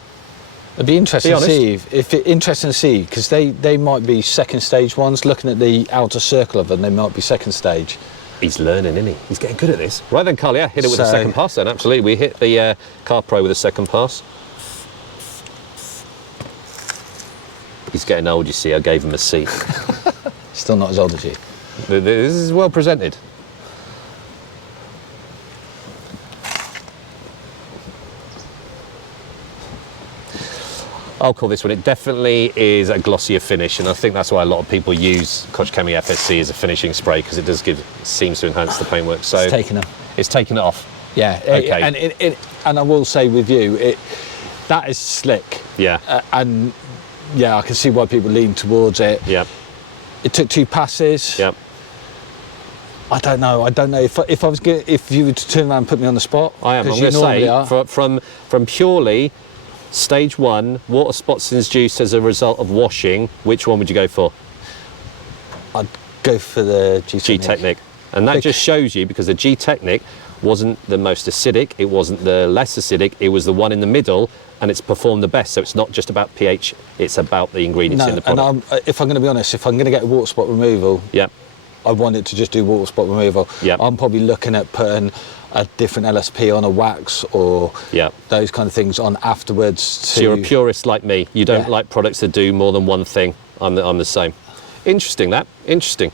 It'd be interesting to see interesting to see, because they might be second stage ones. Looking at the outer circle of them, they might be second stage. He's learning, isn't he? He's getting good at this. Right then, Carl, yeah, hit it with a second pass then, absolutely. We hit the carpro with a second pass. He's getting old, you see. I gave him a seat. Still not as old as you. This is well presented. I'll call this one. It definitely is a glossier finish, and I think that's why a lot of people use gtechniq FSC as a finishing spray, because it does seems to enhance the paintwork. So it's taken them. It's taken it off. Yeah. Okay. And I will say with you, that is slick. Yeah. And yeah, I can see why people lean towards it. Yeah. It took 2 passes. Yeah. I don't know if you were to turn around and put me on the spot. I am. I'm going to say from purely stage 1 water spots in juice as a result of washing, which one would you go for? I'd go for the gtechniq. And that just shows you, because the gtechniq wasn't the most acidic, it wasn't the less acidic, it was the one in the middle, and it's performed the best. So it's not just about pH, it's about the ingredients in the product. And if I'm going to be honest, if I'm going to get a water spot removal, yeah, I want it to just do water spot removal. Yeah. I'm probably looking at putting a different LSP on a wax or those kind of things on afterwards. So you're a purist like me. You don't like products that do more than one thing. I'm the same. Interesting, that. Interesting.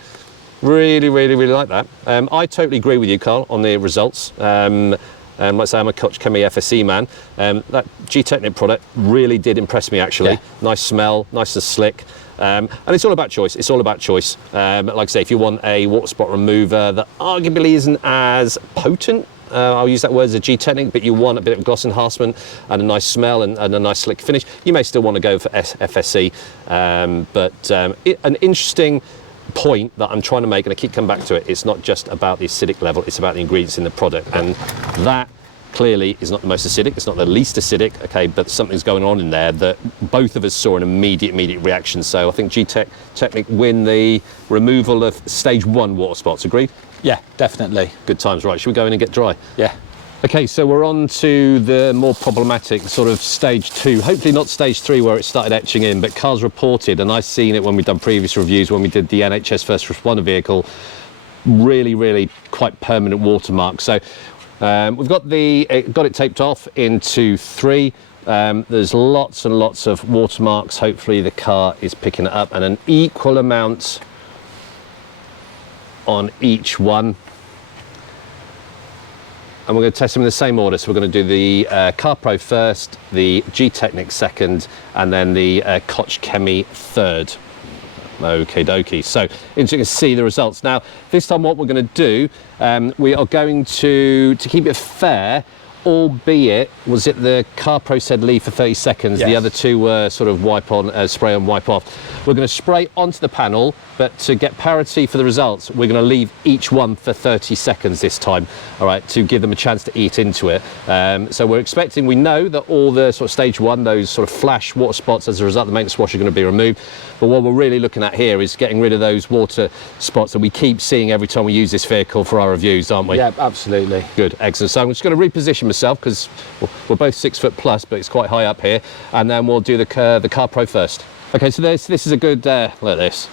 Really, really, really like that. I totally agree with you, Carl, on the results. Like I say, I'm a gtechniq FSC man. That gtechniq product really did impress me, actually. Yeah. Nice smell, nice and slick. And it's all about choice. It's all about choice. Like I say, if you want a water spot remover that arguably isn't as potent, I'll use that word as a gtechniq, but you want a bit of gloss enhancement and a nice smell and a nice slick finish, you may still want to go for FSC. An interesting point that I'm trying to make, and I keep coming back to it, it's not just about the acidic level, it's about the ingredients in the product, and that clearly is not the most acidic, it's not the least acidic, okay, but something's going on in there that both of us saw an immediate reaction. So I think gtechniq win the removal of stage 1 water spots. Agreed? Yeah, definitely. Good times. Right, should we go in and get dry? Yeah. Okay, so we're on to the more problematic sort of stage 2, hopefully not stage 3 where it started etching in, but Carl's reported, and I've seen it when we've done previous reviews, when we did the NHS first responder vehicle, really, really quite permanent watermark. So we've got it taped off into 3. There's lots and lots of watermarks. Hopefully the car is picking it up, and an equal amount on each one. And we're going to test them in the same order. So we're going to do the carpro first, the gtechniq second, and then the gtechniq third. Okie dokie. So you can see the results. Now, this time what we're going to do, we are going to keep it fair, albeit, was it the carpro said leave for 30 seconds, yes. The other 2 were sort of wipe on, spray on, wipe off. We're going to spray onto the panel, but to get parity for the results, we're going to leave each one for 30 seconds this time, all right, to give them a chance to eat into it. So we know that all the sort of stage 1, those sort of flash water spots as a result of the maintenance wash are going to be removed. But what we're really looking at here is getting rid of those water spots that we keep seeing every time we use this vehicle for our reviews, aren't we? Yeah, absolutely. Good, excellent. So I'm just going to reposition myself, because we're both 6 foot plus, but it's quite high up here, and then we'll do the carpro first. Okay, so this is a good look at this.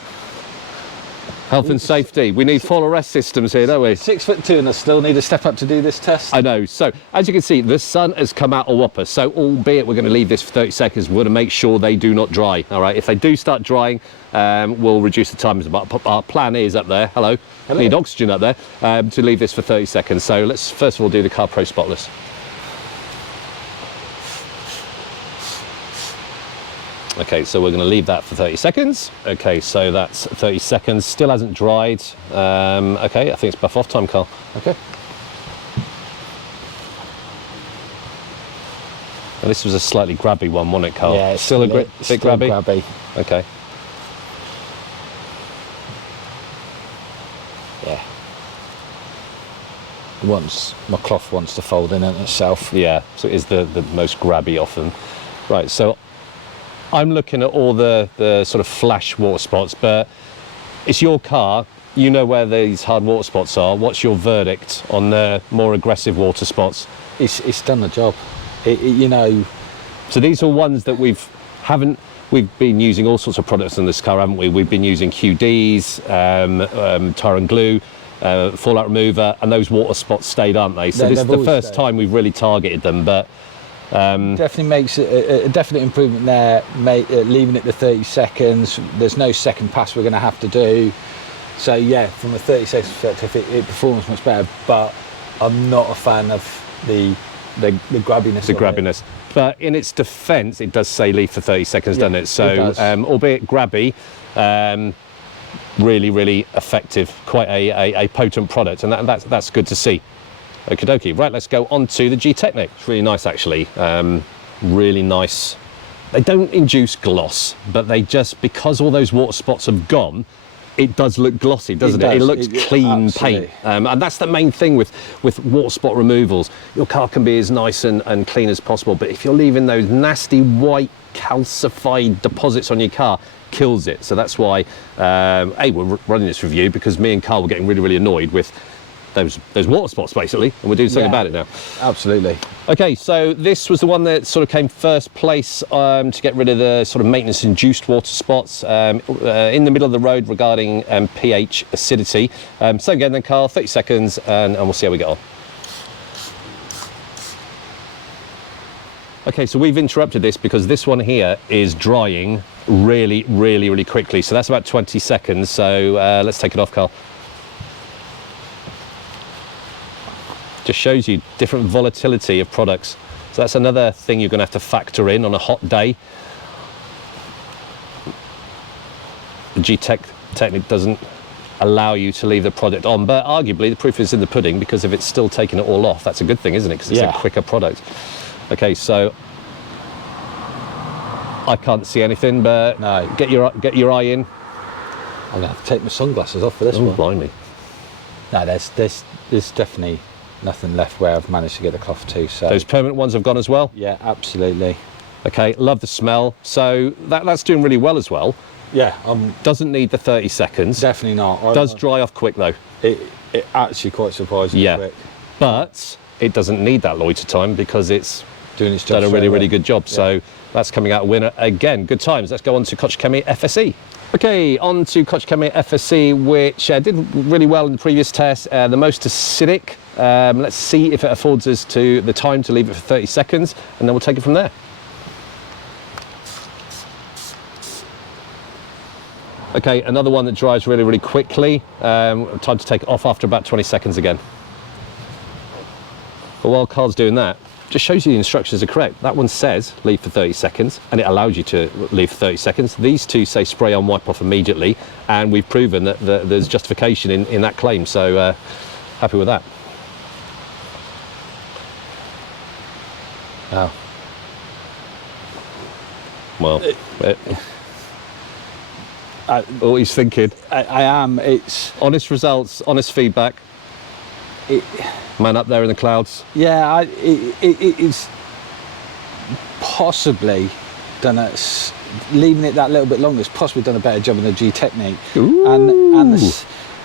Health and safety. We need fall arrest systems here, don't we? 6'2", and I still need to step up to do this test. I know. So as you can see, the sun has come out a whopper. So albeit we're going to leave this for 30 seconds, we're going to make sure they do not dry. All right. If they do start drying, we'll reduce the time. But our plan is up there. Hello. Need oxygen up there to leave this for 30 seconds. So let's first of all do the carpro spotless. Okay, so we're going to leave that for 30 seconds. Okay, so that's 30 seconds. Still hasn't dried. Okay, I think it's buff off time, Carl. Okay. And this was a slightly grabby one, wasn't it, Carl? Yeah, it's still a bit grabby. Okay. Yeah. My cloth wants to fold in itself. Yeah, so it is the most grabby often. Right, so I'm looking at all the sort of flash water spots, but it's your car. You know where these hard water spots are. What's your verdict on the more aggressive water spots? It's done the job. You know. So these are ones that we've been using all sorts of products in this car, haven't we? We've been using QDs, tire and glue, fallout remover, and those water spots stayed, aren't they? So this is the first time we've really targeted them, but definitely makes a definite improvement there, leaving it to 30 seconds. There's no second pass we're going to have to do. So yeah, from a 30 seconds perspective, it performs much better, but I'm not a fan of the grabbiness. The grabbiness. But in its defence, it does say leave for 30 seconds, doesn't it? So, albeit grabby, really, really effective. Quite a potent product, and that's good to see. Okie dokie. Right, let's go on to the gtechniq. It's really nice, actually. Really nice. They don't induce gloss, but they just, because all those water spots have gone, it does look glossy, doesn't it? It looks clean paint. And that's the main thing with water spot removals. Your car can be as nice and clean as possible, but if you're leaving those nasty white calcified deposits on your car, kills it. So that's why, we're running this review, because me and Karl were getting really, really annoyed with those water spots, basically, and we're doing something about it now. Absolutely. Okay, so this was the one that sort of came first place to get rid of the sort of maintenance-induced water spots in the middle of the road regarding pH acidity. So again then, Karl, 30 seconds, and we'll see how we get on. Okay, so we've interrupted this because this one here is drying really, really, really quickly. So that's about 20 seconds, so let's take it off, Karl. Just shows you different volatility of products. So that's another thing you're going to have to factor in on a hot day. The gtechniq doesn't allow you to leave the product on, but arguably the proof is in the pudding, because if it's still taking it all off, that's a good thing, isn't it? Because it's a quicker product. Okay, so I can't see anything, but no. Get your eye in. I'm going to have to take my sunglasses off for this one. Blimey. No, there's definitely nothing left where I've managed to get the cloth to. So those permanent ones have gone as well? Yeah, absolutely. Okay, love the smell. So that's doing really well as well. Yeah. Doesn't need the 30 seconds. Definitely not. Does dry off quick though. It actually quite surprisingly quick. But it doesn't need that loiter time, because it's doing its job. Done a really, really good job. Yeah. So that's coming out a winner again. Good times. Let's go on to gtechniq FSE. Okay, on to gtechniq FSE, which did really well in the previous test. The most acidic. Let's see if it affords us the time to leave it for 30 seconds, and then we'll take it from there. Okay, another one that dries really, really quickly. Time to take it off after about 20 seconds again. But while Karl's doing that, just shows you the instructions are correct. That one says leave for 30 seconds, and it allows you to leave for 30 seconds. These two say spray on, wipe off immediately, and we've proven that there's justification in that claim, so happy with that. Wow. Well, what he's thinking. I am. It's honest results, honest feedback. Man up there in the clouds. Yeah, it's possibly done leaving it that little bit longer. It's possibly done a better job in the gtechniq.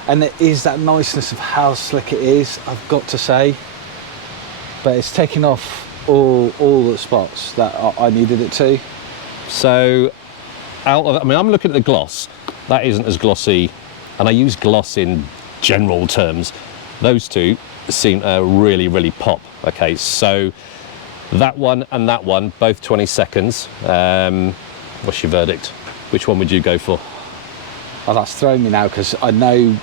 And it is that niceness of how slick it is, I've got to say. But it's taken off all the spots that I needed it to. So I'm looking at the gloss. That isn't as glossy, and I use gloss in general terms. Those two seem really, really pop. Okay, so that one and that one, both 20 seconds. What's your verdict? Which one would you go for? Oh, that's thrown me now, because I know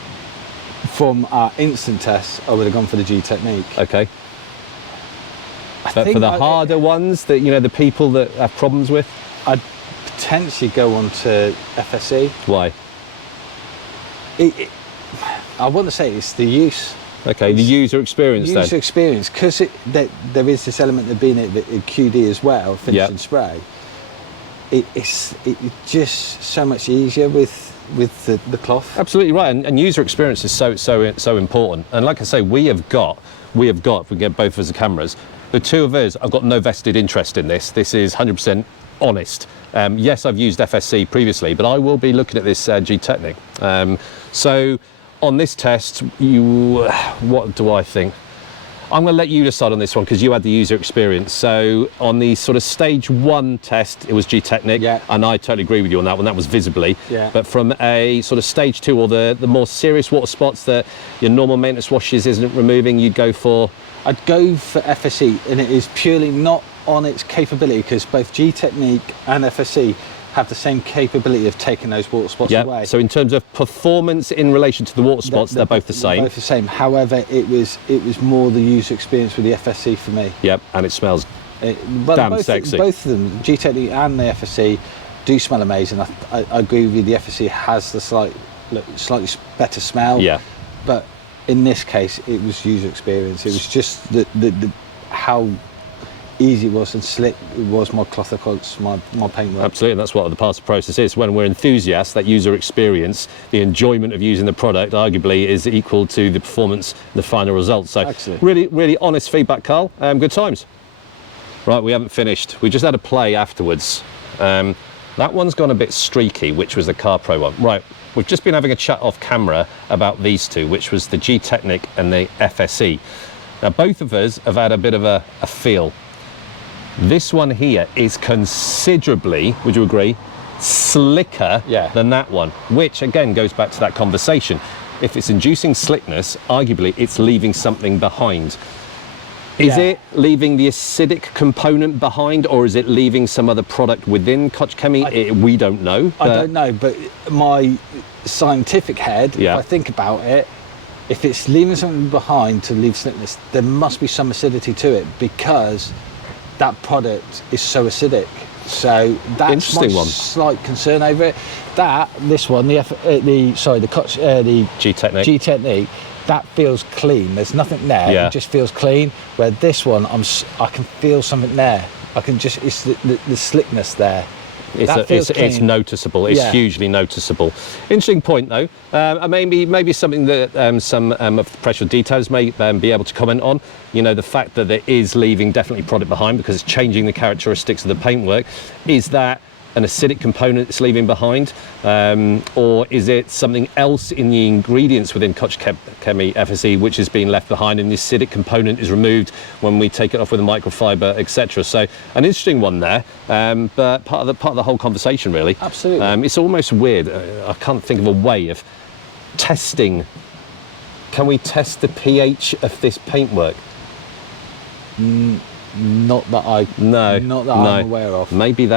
from our instant test I would have gone for the gtechniq. Okay. But for the harder ones that, the people that have problems with? I'd potentially go on to FSE. Why? I want to say it's the use. Okay, the user experience then. User experience, because there is this element of being it QD as well, finishing spray. It's just so much easier with the cloth. Absolutely right, and user experience is so important. And like I say, we have got, if we get both of us the cameras, the two of us, I've got no vested interest in this. This is 100% honest. Yes, I've used FSC previously, but I will be looking at this gtechniq. So on this test, what do I think? I'm going to let you decide on this one because you had the user experience. So on the sort of stage 1 test, it was gtechniq, yeah. And I totally agree with you on that one. That was visibly. Yeah. But from a sort of stage 2 or the more serious water spots that your normal maintenance washes isn't removing, you'd go for? I'd go for FSC, and it is purely not on its capability because both gtechniq and FSC have the same capability of taking those water spots away. So in terms of performance in relation to the water spots, they're both the same. They're both the same. However, it was more the user experience with the FSC for me. Yep, and it smells damn sexy. Both of them, gtechniq and the FSC, do smell amazing. I agree with you. The FSC has the slightly better smell. Yeah. But in this case, it was user experience. It was just the how easy it was and slick it was my cloth across my paintwork. Absolutely, and that's what the part of the process is. When we're enthusiasts, that user experience, the enjoyment of using the product, arguably is equal to the performance, the final result. So Absolutely. really honest feedback, Carl. Good times. Right, we haven't finished. We just had a play afterwards. That one's gone a bit streaky, which was the carpro one. Right, we've just been having a chat off camera about these two, which was the gtechniq and the FSE. Now, both of us have had a bit of a feel. This one here is considerably, would you agree, slicker than that one, which again goes back to that conversation. If it's inducing slickness, arguably it's leaving something behind. Is it leaving the acidic component behind, or is it leaving some other product within gtechniq? We don't know. I don't know, but my scientific head, if I think about it, if it's leaving something behind to leave slickness, there must be some acidity to it because that product is so acidic. So that's my slight concern over it. This one, the gtechniq, that feels clean. There's nothing there. It just feels clean. Where this one, I can feel something there. I can just, it's the slickness there. It's noticeable. It's hugely noticeable. Interesting point, though. Maybe something that some of the professional detailers may be able to comment on. You know, the fact that it is leaving definitely product behind because it's changing the characteristics of the paintwork. Is that an acidic component it's leaving behind, or is it something else in the ingredients within gtechniq FSE which is being left behind, and the acidic component is removed when we take it off with a microfiber, etc. So an interesting one there, but part of the whole conversation, really. Absolutely. It's almost weird. I can't think of a way of testing. Can we test the pH of this paintwork? Not that I'm aware of. Maybe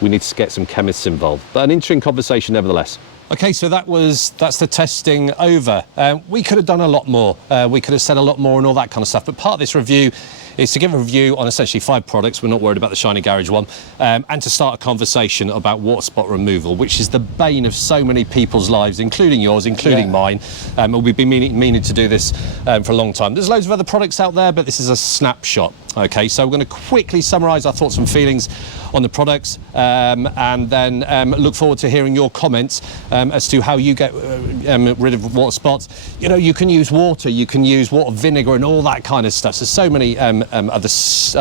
we need to get some chemists involved. But an interesting conversation nevertheless. Okay, so that's the testing over. We could have done a lot more. We could have said a lot more and all that kind of stuff. But part of this review is to give a review on essentially 5 products. We're not worried about the shinygarage one. And to start a conversation about water spot removal, which is the bane of so many people's lives, including yours, including mine. And we've been meaning to do this for a long time. There's loads of other products out there, but this is a snapshot. Okay, so we're going to quickly summarise our thoughts and feelings on the products, and then look forward to hearing your comments as to how you get rid of water spots. You know, you can use water, you can use water vinegar and all that kind of stuff. There's so many other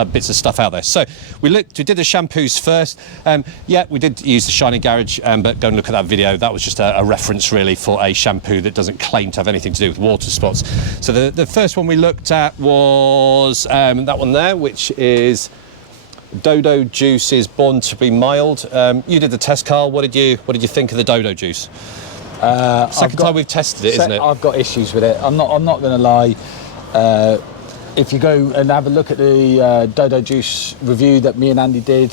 bits of stuff out there. So we did the shampoos first. We did use the shinygarage, but go and look at that video. That was just a reference really for a shampoo that doesn't claim to have anything to do with water spots. So the first one we looked at was that one there, which is dodojuice is Born to be Mild. You did the test, Carl. What did you think of the dodojuice? Second time we've tested it, isn't it? I've got issues with it. I'm not going to lie. If you go and have a look at the dodojuice review that me and Andy did,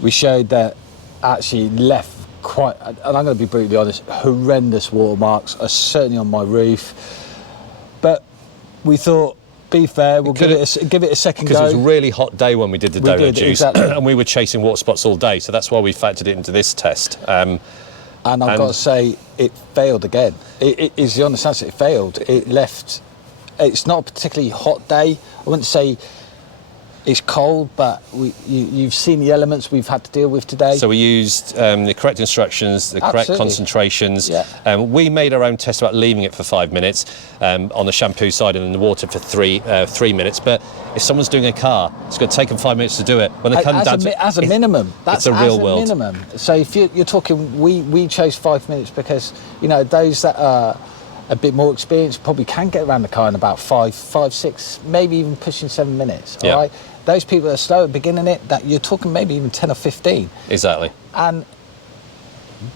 we showed that actually left quite, and I'm going to be brutally honest, horrendous watermarks, certainly on my roof. But we thought, be fair, we'll give it a second go. Because it was a really hot day when we did the dodojuice, exactly. And we were chasing water spots all day, so that's why we factored it into this test. And I've got to say, it failed again. It is the honest answer, it failed. It left, it's not a particularly hot day. I wouldn't say It's cold, but you've seen the elements we've had to deal with today. So we used the correct instructions, the correct Absolutely. concentrations. Yeah. We made our own test about leaving it for 5 minutes on the shampoo side and in the water for 3 minutes. But if someone's doing a car, it's going to take them 5 minutes to do it. When they come down as a minimum, that's it's a real world. minimum. So if you're talking, we chose 5 minutes because those that are a bit more experienced probably can get around the car in about 5, 6, maybe even pushing 7 minutes. All right. Those people that are slow at beginning it, that you're talking maybe even 10 or 15. Exactly. And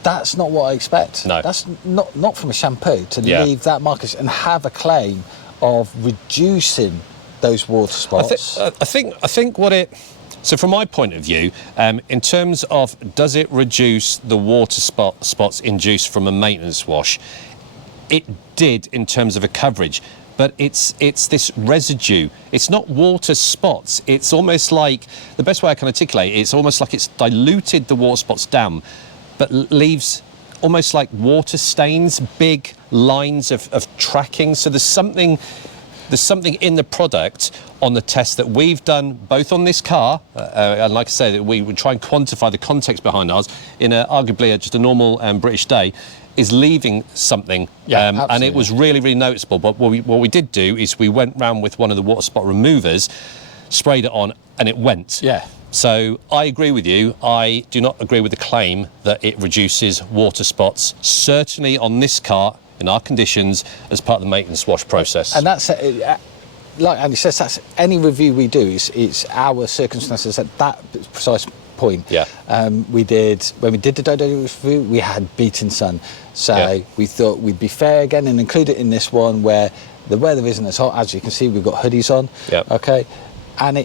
that's not what I expect. No. That's not from a shampoo to leave that market and have a claim of reducing those water spots. I think what it. So from my point of view, in terms of does it reduce the water spots induced from a maintenance wash? It did in terms of a coverage. But it's this residue. It's not water spots. It's almost like, the best way I can articulate it, it's almost like it's diluted the water spots down, but leaves almost like water stains, big lines of tracking. So there's something in the product on the test that we've done both on this car, and like I say, that we would try and quantify the context behind ours in arguably just a normal British day, is leaving something, and it was really, really noticeable. But what we did do is we went round with one of the water spot removers, sprayed it on, and it went. Yeah. So I agree with you. I do not agree with the claim that it reduces water spots, certainly on this car, in our conditions, as part of the maintenance wash process. And that's, like Andy says, that's any review we do, it's our circumstances at that precise point. Yeah. When we did the dodojuice review, we had beating sun. So we thought we'd be fair again and include it in this one where the weather isn't as hot. As you can see, we've got hoodies on. Yeah. Okay. And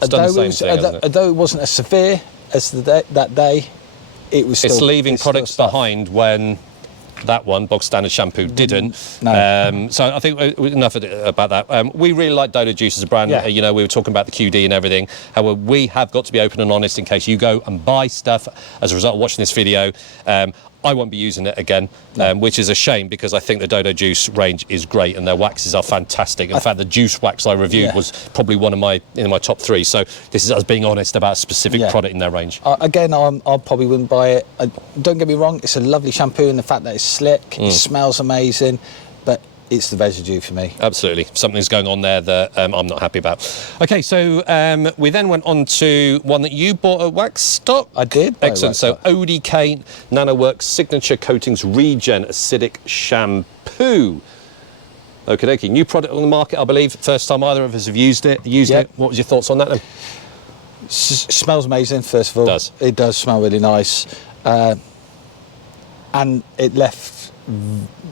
although it wasn't as severe as that day, it was still... It's leaving products behind when that one, bog standard shampoo, didn't. No. So I think enough about that. We really like dodojuice as a brand. Yeah. We were talking about the QD and everything. However, we have got to be open and honest in case you go and buy stuff as a result of watching this video. I won't be using it again, which is a shame because I think the dodojuice range is great and their waxes are fantastic. In fact, the juice wax I reviewed was probably one of my top 3. So this is us being honest about a specific product in their range. Again, I probably wouldn't buy it. Don't get me wrong, it's a lovely shampoo in the fact that it's slick, it smells amazing, but it's the residue for me. Absolutely. Something's going on there that I'm not happy about. Okay, so we then went on to one that you bought at Wax Stock. I did. Excellent. So ODK NanoWorks Signature Coatings Regen Acidic Shampoo. Okie dokie. New product on the market, I believe. First time either of us have used it. What was your thoughts on that then? Smells amazing, first of all. It does smell really nice. And it left,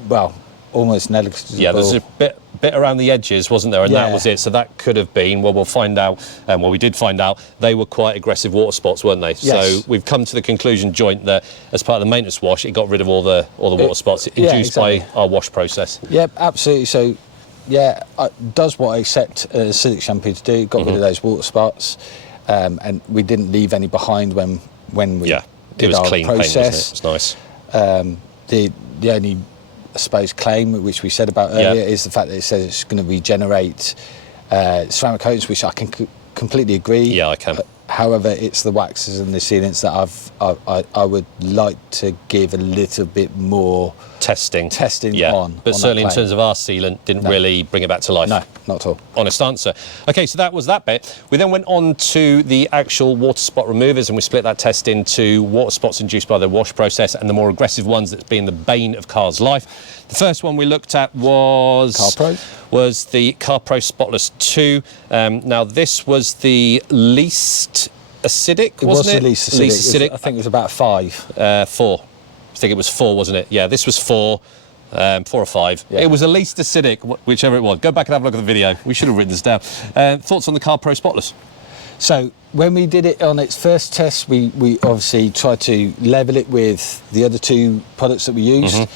well, almost negligible. Yeah, there's a bit around the edges, wasn't there? And that was it. So that could have been, well, we'll find out. Well, we did find out they were quite aggressive water spots, weren't they? Yes. So we've come to the conclusion joint that as part of the maintenance wash, it got rid of all the water spots induced by our wash process. Yep, absolutely. So, does what I expect a acidic shampoo to do. Got rid of those water spots, and we didn't leave any behind when we did our clean process. paint, wasn't it? It was nice. The only, I suppose, claim which we said about earlier is the fact that it says it's going to regenerate ceramic coatings, which I can completely agree. Yeah, I can. However, it's the waxes and the sealants that I would like to give a little bit more testing on. But certainly in terms of our sealant, didn't really bring it back to life. No, not at all. Honest answer. Okay, so that was that bit. We then went on to the actual water spot removers and we split that test into water spots induced by the wash process and the more aggressive ones that's been the bane of Karl's life. The first one we looked at was the carpro Spotless 2. Now this was the least acidic, wasn't it? It was the least acidic. I think it was about 5. 4. I think it was 4, wasn't it? Yeah, this was 4. 4 or 5. Yeah. It was the least acidic, whichever it was. Go back and have a look at the video. We should have written this down. Thoughts on the Carpro Spotless? So when we did it on its first test, we obviously tried to level it with the other 2 products that we used.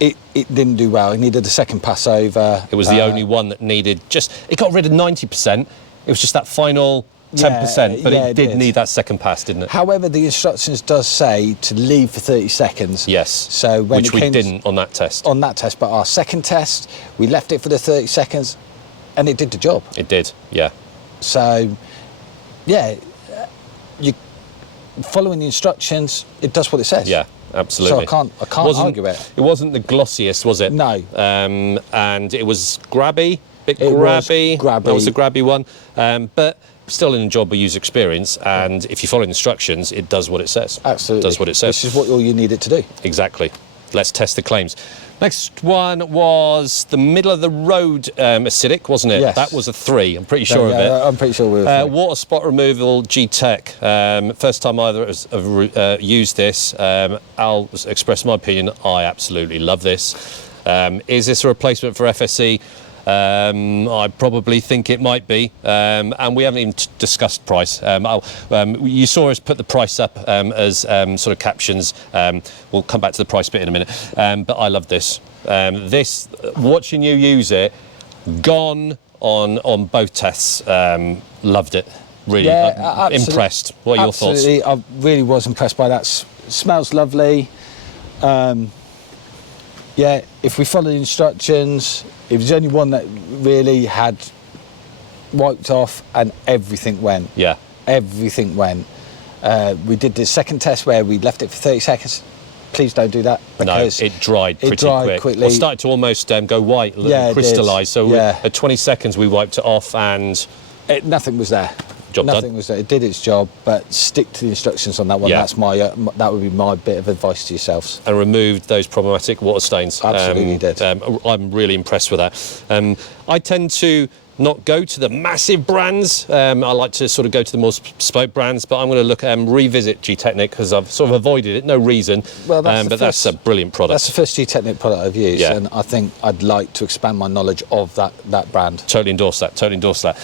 It didn't do well. It needed a second pass over. It was the only one that needed it got rid of 90%. It was just that final 10%, but it did need that second pass, didn't it? However, the instructions does say to leave for 30 seconds. Yes. So when which we didn't on that test. On that test, but our second test, we left it for the 30 seconds, and it did the job. It did, yeah. So, yeah, you following the instructions, it does what it says. Yeah, absolutely. So I can't argue it. It wasn't the glossiest, was it? No. And it was grabby, It was grabby. That was a grabby one, but still an enjoyable user experience. And if you follow instructions, it does what it says. Absolutely. It does what it says. Which is what all you need it to do. Exactly. Let's test the claims. Next one was the middle of the road acidic, wasn't it? Yes. That was a 3. I'm pretty sure of it. I'm pretty sure we were. Water spot removal gtechniq. First time either of us have used this. I'll express my opinion. I absolutely love this. Is this a replacement for FSC? I probably think it might be, and we haven't even discussed price. You saw us put the price up as sort of captions. We'll come back to the price bit in a minute, but I love this. Watching you use it, gone on both tests. Loved it. Really impressed. What are your thoughts? Absolutely, I really was impressed by that. Smells lovely. Yeah, if we follow the instructions, it was the only one that really had wiped off and everything went. Yeah. Everything went. We did the second test where we left it for 30 seconds. Please don't do that. Because no, it dried pretty quickly. Well, it started to almost go white, crystallise. So at 20 seconds we wiped it off and... nothing was there. Nothing was there. It did its job, but stick to the instructions on that one. Yeah. That's that would be my bit of advice to yourselves. And removed those problematic water stains. Absolutely did. I'm really impressed with that. I tend to not go to the massive brands. I like to sort of go to the more bespoke brands, but I'm going to look revisit gtechniq because I've sort of avoided it, no reason. Well, that's a brilliant product. That's the first gtechniq product I've used, and I think I'd like to expand my knowledge of that brand. Totally endorse that. Totally endorse that.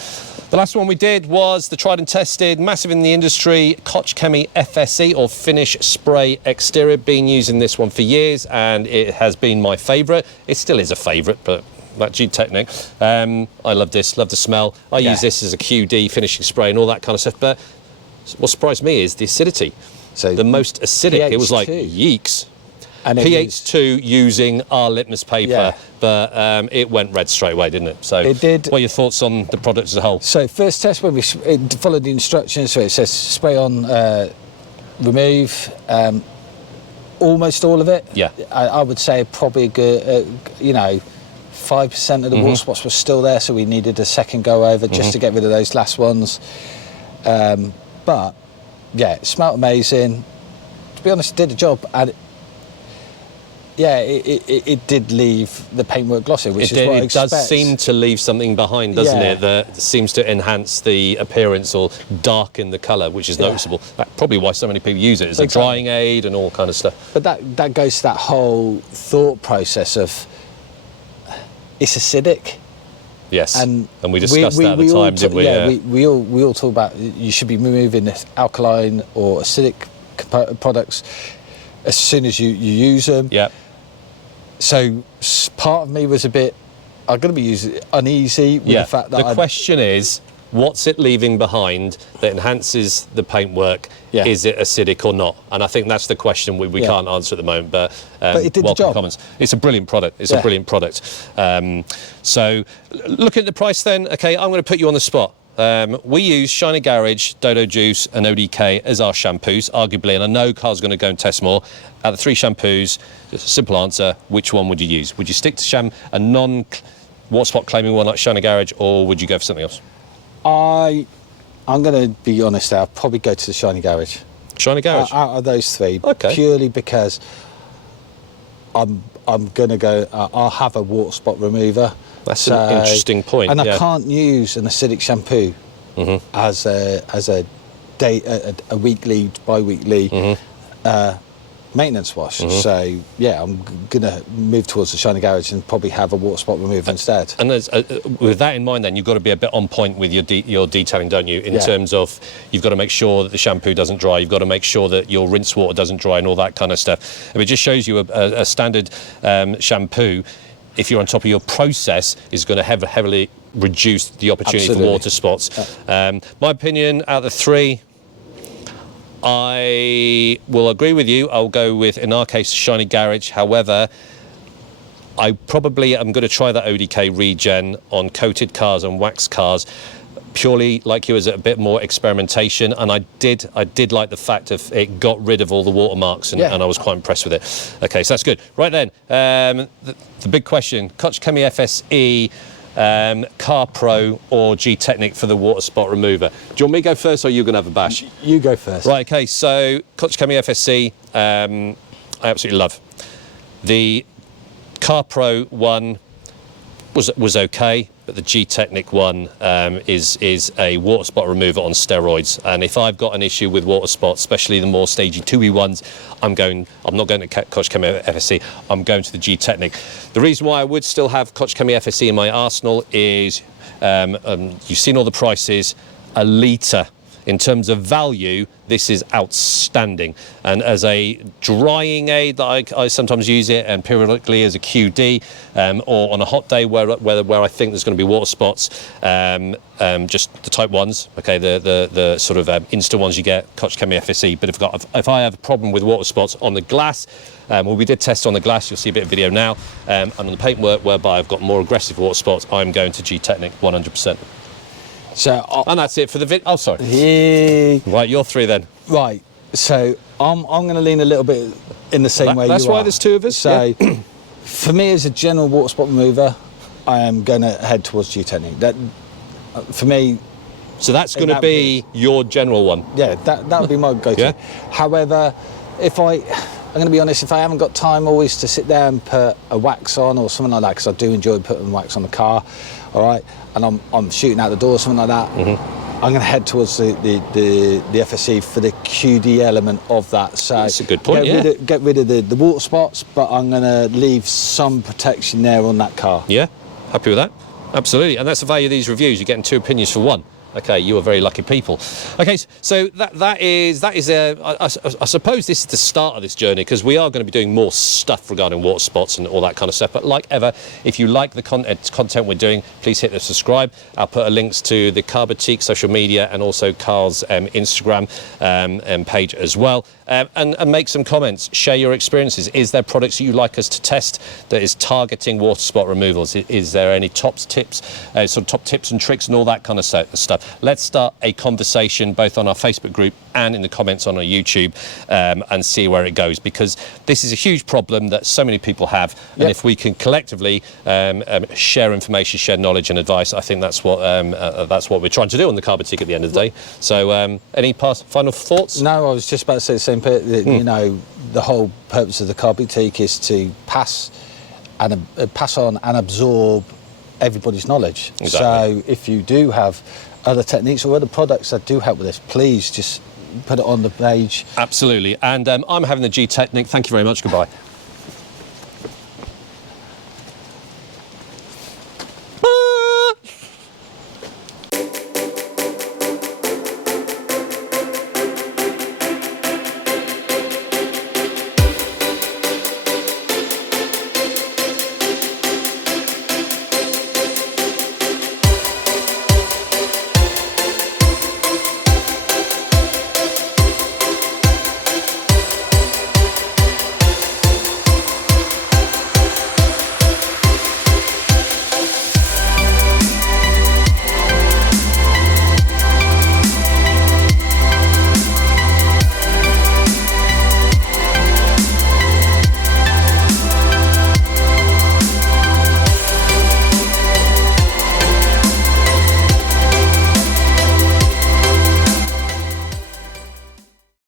The last one we did was the tried and tested, massive in the industry, gtechniq FSE or Finish Spray Exterior. Been using this one for years and it has been my favourite. It still is a favourite, but that gtechniq. I love this, love the smell. I use this as a QD, finishing spray and all that kind of stuff. But what surprised me is the acidity. So the most acidic, it was like, yeeks. And pH2 using our litmus paper, but it went red straight away, didn't it? So it did. What are your thoughts on the product as a whole? So first test when we followed the instructions, so it says spray on, remove, almost all of it. Yeah. I would say probably a good, 5% of the water spots were still there, so we needed a second go over just to get rid of those last ones. But yeah, it smelled amazing. To be honest, it did the job, and it did leave the paintwork glossy, which is what I expect. It does seem to leave something behind, doesn't it? That seems to enhance the appearance or darken the colour, which is noticeable. That's probably why so many people use it as a drying aid and all kind of stuff. But that goes to that whole thought process of it's acidic. Yes, and we discussed that at the time, didn't we? Yeah, we all talk about you should be removing this alkaline or acidic products as soon as you use them. Yeah. So part of me was a bit, I'm going to be uneasy with the fact that the question is, what's it leaving behind that enhances the paintwork? Yeah. Is it acidic or not? And I think that's the question we can't answer at the moment, but it did welcome the job. Comments. It's a brilliant product. It's a brilliant product. So look at the price then. Okay, I'm going to put you on the spot. We use shinygarage, dodojuice and ODK as our shampoos, arguably, and I know Carl's going to go and test more. Out of the 3 shampoos, just a simple answer, which one would you use? Would you stick to a non-water spot claiming one like shinygarage, or would you go for something else? I'm going to be honest, I'll probably go to the shinygarage. Shinygarage? Out of those 3, purely because I'm going to go, I'll have a water spot remover. That's an interesting point. And I can't use an acidic shampoo as a weekly, bi-weekly maintenance wash. So yeah, I'm gonna move towards the shinygarage and probably have a water spot remover instead. And with that in mind, then you've got to be a bit on point with your detailing, don't you? In terms of you've got to make sure that the shampoo doesn't dry. You've got to make sure that your rinse water doesn't dry and all that kind of stuff. And it just shows you a standard shampoo, if you're on top of your process, is going to heavily reduce the opportunity for water spots. My opinion, out of the 3, I will agree with you. I'll go with, in our case, shinygarage. However, I probably am going to try that ODK regen on coated cars and waxed cars. purely like you as a bit more experimentation, and I did like the fact of it got rid of all the watermarks, and I was quite impressed with it. Okay, so that's good. Right then, the big question: gtechniq FSE, carpro or gtechniq for the water spot remover. Do you want me to go first, or are you going to have a bash? You go first. Right. Okay. So gtechniq FSE, I absolutely love. The carpro one was okay, but the gtechniq one is a water spot remover on steroids. And if I've got an issue with water spots, especially the more stagey 2E ones, I'm not going to gtechniq FSE. I'm going to the gtechniq. The reason why I would still have gtechniq FSE in my arsenal is you've seen all the prices. A litre. In terms of value, this is outstanding. And as a drying aid, that I sometimes use it, and periodically as a QD, or on a hot day where I think there's going to be water spots, just the type ones, okay, the sort of Insta ones you get, gtechniq FSE. But if I have a problem with water spots on the glass, well, we did test on the glass, you'll see a bit of video now, and on the paintwork whereby I've got more aggressive water spots, I'm going to gtechniq 100%. So, and that's it for the video. Oh, sorry. Yeah. Right, you're three then. Right. So I'm going to lean a little bit in the same way you are. That's why there's two of us. So for me, as a general water spot remover, I am going to head towards gtechniq. That for me. So that's going to be your general one. Yeah, that would be my go-to. Yeah? However, I'm going to be honest, if I haven't got time always to sit there and put a wax on or something like that, because I do enjoy putting wax on the car, all right, and I'm shooting out the door or something like that, I'm going to head towards the FSE for the QD element of that. So that's a good point, get rid of the water spots, but I'm going to leave some protection there on that car. Yeah, happy with that? Absolutely, and that's the value of these reviews. You're getting two opinions for one. Okay, you are very lucky people. Okay, so that is I suppose this is the start of this journey, because we are going to be doing more stuff regarding water spots and all that kind of stuff. But like ever, if you like the content we're doing, please hit the subscribe. I'll put links to the gtechniq social media and also Karl's Instagram page as well. And make some comments. Share your experiences. Is there products that you'd like us to test that is targeting water spot removals? Is there any top tips and tricks and all that kind of stuff? Let's start a conversation both on our Facebook group and in the comments on our YouTube, and see where it goes, because this is a huge problem that so many people have. Yep. And if we can collectively share information, share knowledge and advice, I think that's what we're trying to do on the gtechniq at the end of the day. So any final thoughts? No, I was just about to say the same. You know, the whole purpose of the gtechniq is to pass on and absorb everybody's knowledge. Exactly. So if you do have other techniques or other products that do help with this, please just put it on the page. Absolutely. And I'm having the gtechniq. Thank you very much. Goodbye.